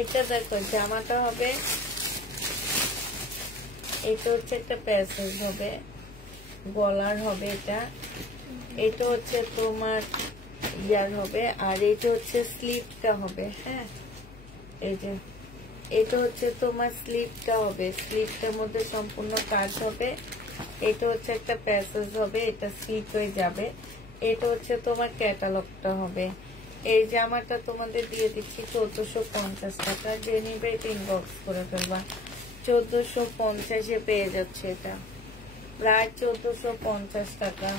এটা দেখো, জামাটা হবে, এটা হচ্ছে একটা প্যাসেজ হবে, গলার হবে এটা। এটা হচ্ছে তোমার ইয়ার হবে, আর এটা হচ্ছে স্লিপটা হবে। হ্যাঁ, এই যে এটা হচ্ছে তোমার স্লিপটা হবে, স্লিপটার মধ্যে সম্পূর্ণ কাজ হবে। এটা হচ্ছে একটা প্যাসেজ হবে, এটা স্লিপ হয়ে যাবে। এটা হচ্ছে তোমার ক্যাটালগটা হবে। এই জামাটা তোমাদের দিয়ে দিচ্ছি 1450 টাকা। যে নিবে এটা ইনবক্স করে ফেলবা। 1450-এ পেয়ে যাচ্ছে এটা, প্রায় 1450 টাকা।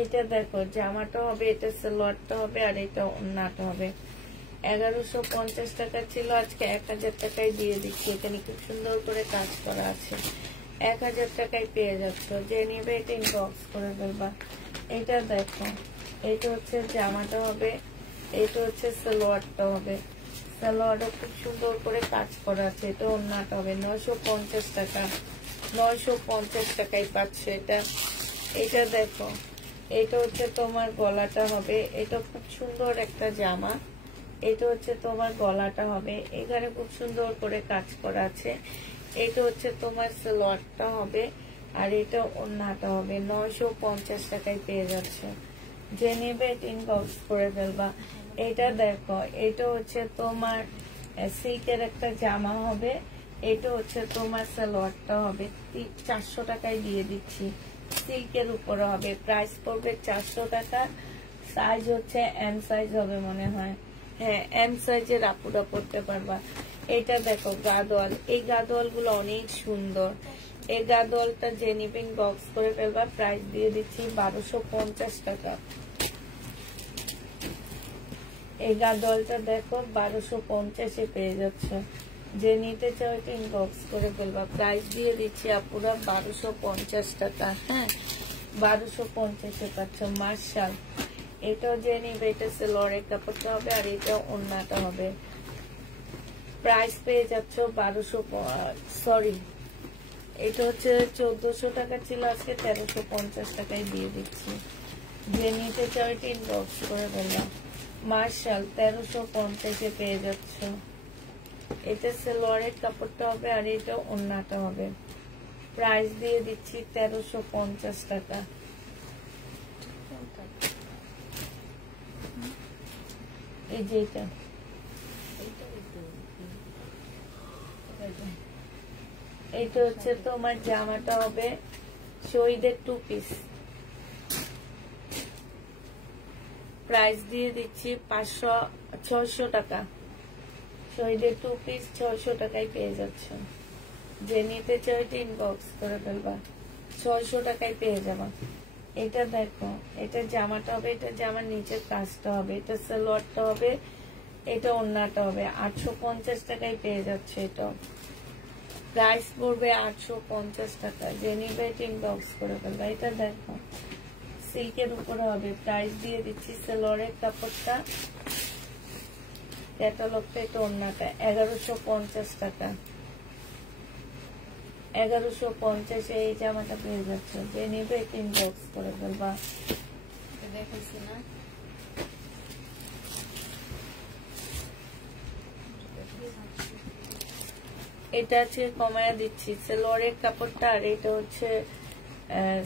এটা দেখো, জামাটা হবে, এটা সালোয়ারটা হবে, আর এটা ওড়নাটা হবে। 1150 টাকা ছিল, আজকে 1000 টাকায় দিয়ে দিচ্ছি। এখানে খুব সুন্দর করে কাজ করা আছে, 1000 টাকায় পেয়ে যাচ্ছ। যে নিবে এটা ইনবক্স করে ফেলবা। এটা দেখো, এটা হচ্ছে জামাটা হবে, এটা হচ্ছে সালোয়ারটা হবে। সালোয়ারও খুব সুন্দর করে কাজ করা আছে। এটা ওড়নাটা হবে 950 টাকা, 950 টাকায় পাচ্ছ এটা। এটা দেখো, এটা হচ্ছে তোমার গলাটা হবে, এটা খুব সুন্দর একটা জামা। এটা হচ্ছে তোমার গলাটা হবে, এখানে খুব সুন্দর করে কাজ করা আছে। এটা হচ্ছে তোমার সালোয়ারটা হবে, আর এটা ওড়নাটা হবে। 950 টাকায় পেয়ে যাচ্ছে। যে নেবে ইনবক্স করে ফেলবা। এটা দেখো, এটা হচ্ছে তোমার সিল্কের একটা জামা হবে, এটা হচ্ছে তোমার সালোয়ারটা হবে। 400 টাকায় দিয়ে দিচ্ছি, সিল্কের উপরে হবে। প্রাইস পড়বে 400 টাকা। সাইজ হচ্ছে এম সাইজ হবে মনে হয়, হ্যাঁ এম সাইজের আপুরা পড়তে পারবা। এটা দেখো গাদোয়াল, এই গাদোয়াল গুলো অনেক সুন্দর। এই গাদোয়ালটা যে নিবেন বক্স করে ফেলবা। প্রাইস দিয়ে দিচ্ছি 1250 টাকা। এই গাদোয়ালটা দেখো 1250-এ পেয়ে যাচ্ছে। যে নিতে চাও এটা ইনবক্স করে ফেলবা। প্রাইস দিয়ে দিচ্ছি আপুরা 1250 টাকা। হ্যাঁ 1250-এ পাচ্ছ। মার্শাল, এটাও যে নিবে এটা সালোয়ারের কাপড়টা হবে, আর এটা ওড়নাটা হবে। প্রাইস পেয়ে যাচ্ছ 1200, সরি এটা হচ্ছে 1400 টাকা ছিল, আজকে 1350 টাকায় দিয়ে দিচ্ছি। যে নিতে চাও এটা ইনবক্স করে ফেলবা। মার্শাল 1350-এ পেয়ে যাচ্ছ। এটা সালোয়ারের কাপড়টা হবে, আর এটা ওড়নাটা হবে। প্রাইস দিয়ে দিচ্ছি 1350 টাকা। এই যে এটা হচ্ছে তোমার জামাটা হবে শহীদের 2 পিস। প্রাইস দিয়ে দিচ্ছি 600 টাকা। শহীদের 2 পিস 600 টাকায় পেয়ে যাচ্ছে। যে নিতে চাও এটা ইনবক্স করে ফেলবা। 600 টাকায় পেয়ে যাবা। এটা দেখো, এটা জামাটা হবে, এটা জামার নিচের কাজটা হবে, এটা সালোয়ারটা হবে, এটা ওড়নাটা হবে। 850 টাকায় পেয়ে যাচ্ছে। এটা প্রাইস পড়বে 850 টাকা। যে নিবে এটা ইনবক্স করে ফেলবা। এটা দেখো সিল্কের উপরে হবে। প্রাইস দিয়ে দিচ্ছি সালোয়ারের কাপড়টা, ক্যাটালগটা, এটা ওড়নাটা 1150 টাকা। 1150-এ এই জামাটা পেয়ে যাচ্ছে। যে নিবে এটা ইনবক্স করে ফেলবা। দেখাইছি না, এটা আছে কমায়া দিচ্ছি সালোয়ারের কাপড়টা, আর এটা হচ্ছে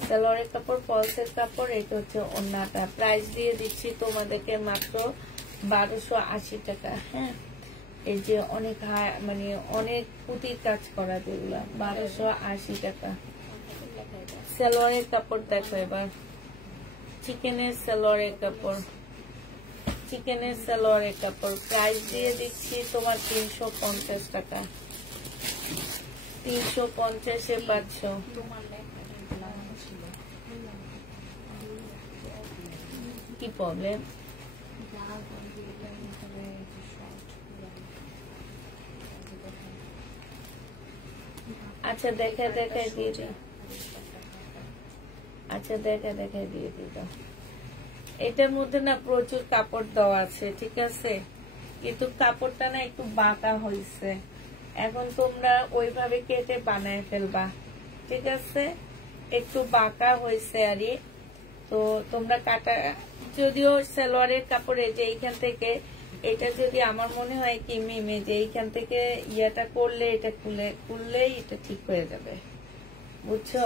সালোয়ারের কাপড়, পলসের কাপড়। এটা হচ্ছে ওড়নাটা। প্রাইস দিয়ে দিচ্ছি তোমাদেরকে মাত্র 1280 টাকা। হ্যাঁ এই যে অনেক মানে অনেক পুঁতির কাজ করা যেগুলা, 1280 টাকা। সালোয়ারের কাপড় দেখো এবার, চিকেনের সালোয়ারের কাপড়, চিকেনের সালোয়ারের কাপড়। প্রাইস দিয়ে দিচ্ছি তোমার 350 টাকা। 350-এ পাচ্ছ। কি প্রবলেম? আচ্ছা দেখে দিয়ে দিই। আচ্ছা দেখে দিয়ে দিই। এটার মধ্যে না প্রচুর কাপড় দেওয়া আছে, ঠিক আছে, কিন্তু কাপড়টা না একটু বাঁকা হয়েছে। এখন তোমরা ওইভাবে কেটে বানায় ফেলবা, ঠিক আছে। একটু বাঁকা হয়েছে আরই, তো তোমরা কাটা, যদিও সালোয়ারের কাপড়ে যে এইখান থেকে এটা যদি আমার মনে হয় কি মিমে যে এইখান থেকে ইয়াটা করলে এটা খুললেই এটা ঠিক হয়ে যাবে, বুঝছো।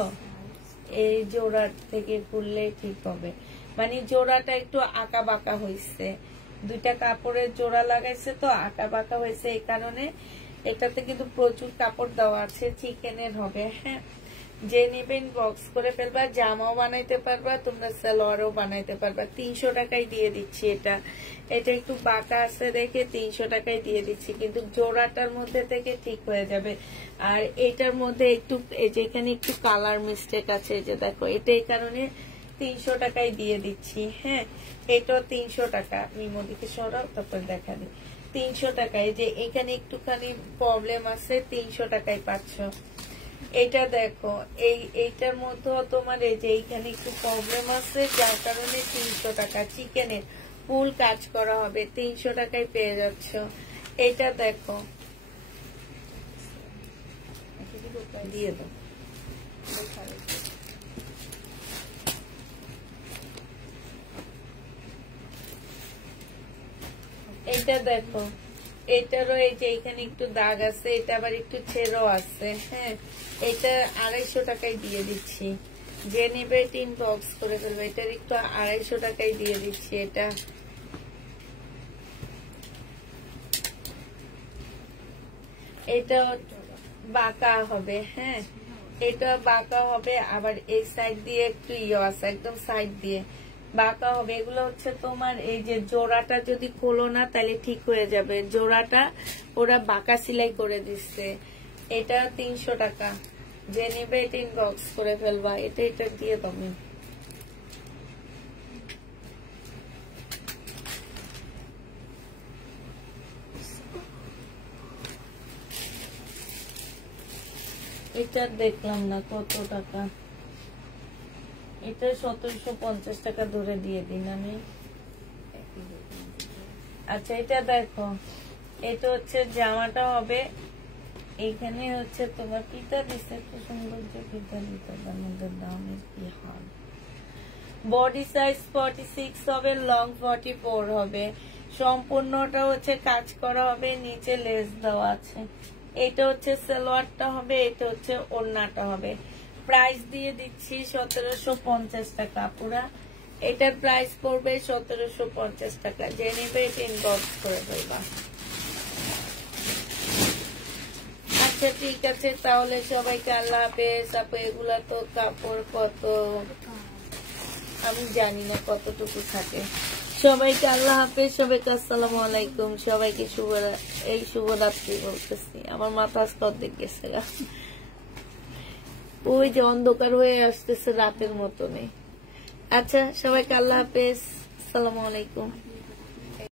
এই জোড়া থেকে খুললে ঠিক হবে, মানে জোড়াটা একটু আঁকা বাঁকা হয়েছে। দুইটা কাপড়ের জোড়া লাগাইছে তো আঁকা বাঁকা হয়েছে, এই কারণে। এটাতে কিন্তু প্রচুর কাপড় দেওয়া আছে, চিকেনের হবে। হ্যাঁ যে নেবেন বক্স করে ফেলবা। জামাও বানাইতে পারবা তোমরা, সালোয়ারও বানাইতে পারবা। 300 টাকায় দিয়ে দিচ্ছি। এটা একটু বাঁকা আছে দেখে 300 টাকায় দিয়ে দিচ্ছি, কিন্তু জোড়াটার মধ্যে থেকে ঠিক হয়ে যাবে। আর এটার মধ্যে একটু যেখানে একটু কালার মিস্টেক আছে, যে দেখো এটা এই কারণে 300 টাকায় দিয়ে দিচ্ছি। হ্যাঁ এটাও 300 টাকা। মিমোদিকে সরাও, তারপর দেখা দিই। 300 টাকায়, যে এখানে একটুখানি প্রবলেম আছে, 300 টাকায় পাচ্ছ। এটা দেখো, এইটার মধ্যে তোমার এই যে এইখানে একটু প্রবলেম আছে, যার কারণে 300 টাকা। চিকেনের ফুল কাজ করা হবে, 300 টাকায় পেয়ে যাচ্ছ। এইটা দেখো, দিয়ে দাও। এইটা দেখো, এটারও এই যে এখানে একটু দাগ আছে, এটা আবার একটু ছেড়ও আছে। হ্যাঁ, এটা 250 টাকায় দিয়ে দিচ্ছি, যে নেবে টিন বক্স করে ফেলবে। এটার একটু 250 টাকায় দিয়ে দিচ্ছি। এটা বাঁকা হবে। হ্যাঁ, এটা বাঁকা হবে, আবার এই সাইড দিয়ে একটু ইয়ে আছে, একদম সাইড দিয়ে বাঁকা হবে। এগুলো হচ্ছে তোমার এই যে জোড়াটা যদি খোলো না তাহলে ঠিক হয়ে যাবে, জোড়াটা ওরা বাঁকা সেলাই করে দিচ্ছে। এটা 300 টাকা, যে নেবে এটা ইনবক্স করে ফেলবা। এটা দিয়ে তুমি এটা দেখলাম না কত টাকা, এটা 1750 টাকা ধরে দিয়ে দিন আমি। আচ্ছা, এটা দেখো, এটা হচ্ছে জামাটা হবে, এইখানে হচ্ছে তোমার ফিতা দিচ্ছে, একটু সুন্দর যে ফিতা দিতে, তার মধ্যে দামের কি হয়। বডি সাইজ 46 হবে, লং 44 হবে, সম্পূর্ণটা হচ্ছে কাজ করা হবে, নিচে লেস দেওয়া আছে। এটা হচ্ছে সালোয়ারটা হবে, এটা হচ্ছে ওড়নাটা হবে। প্রাইস দিয়ে দিচ্ছি 1750 টাকা পুরা। এটার প্রাইস পড়বে 1750 টাকা, যে নেবে এটা ইনবক্স করে ফেলবা। আচ্ছা ঠিক আছে, তাহলে সবাইকে আল্লাহ হাফেজ। আপু এগুলা তো কাপড় কত আমি জানি না কতটুকু থাকে। সবাইকে আল্লাহ হাফেজ, সবাইকে আসসালামু আলাইকুম, সবাইকে শুভরাত্রি বলতেছি। আমার মাথা আজকে অর্ধেক গেছে, ওই যে অন্ধকার হয়ে আসতেছে রাতের মতনই। আচ্ছা, সবাইকে আল্লাহ হাফেজ, আসসালামু আলাইকুম।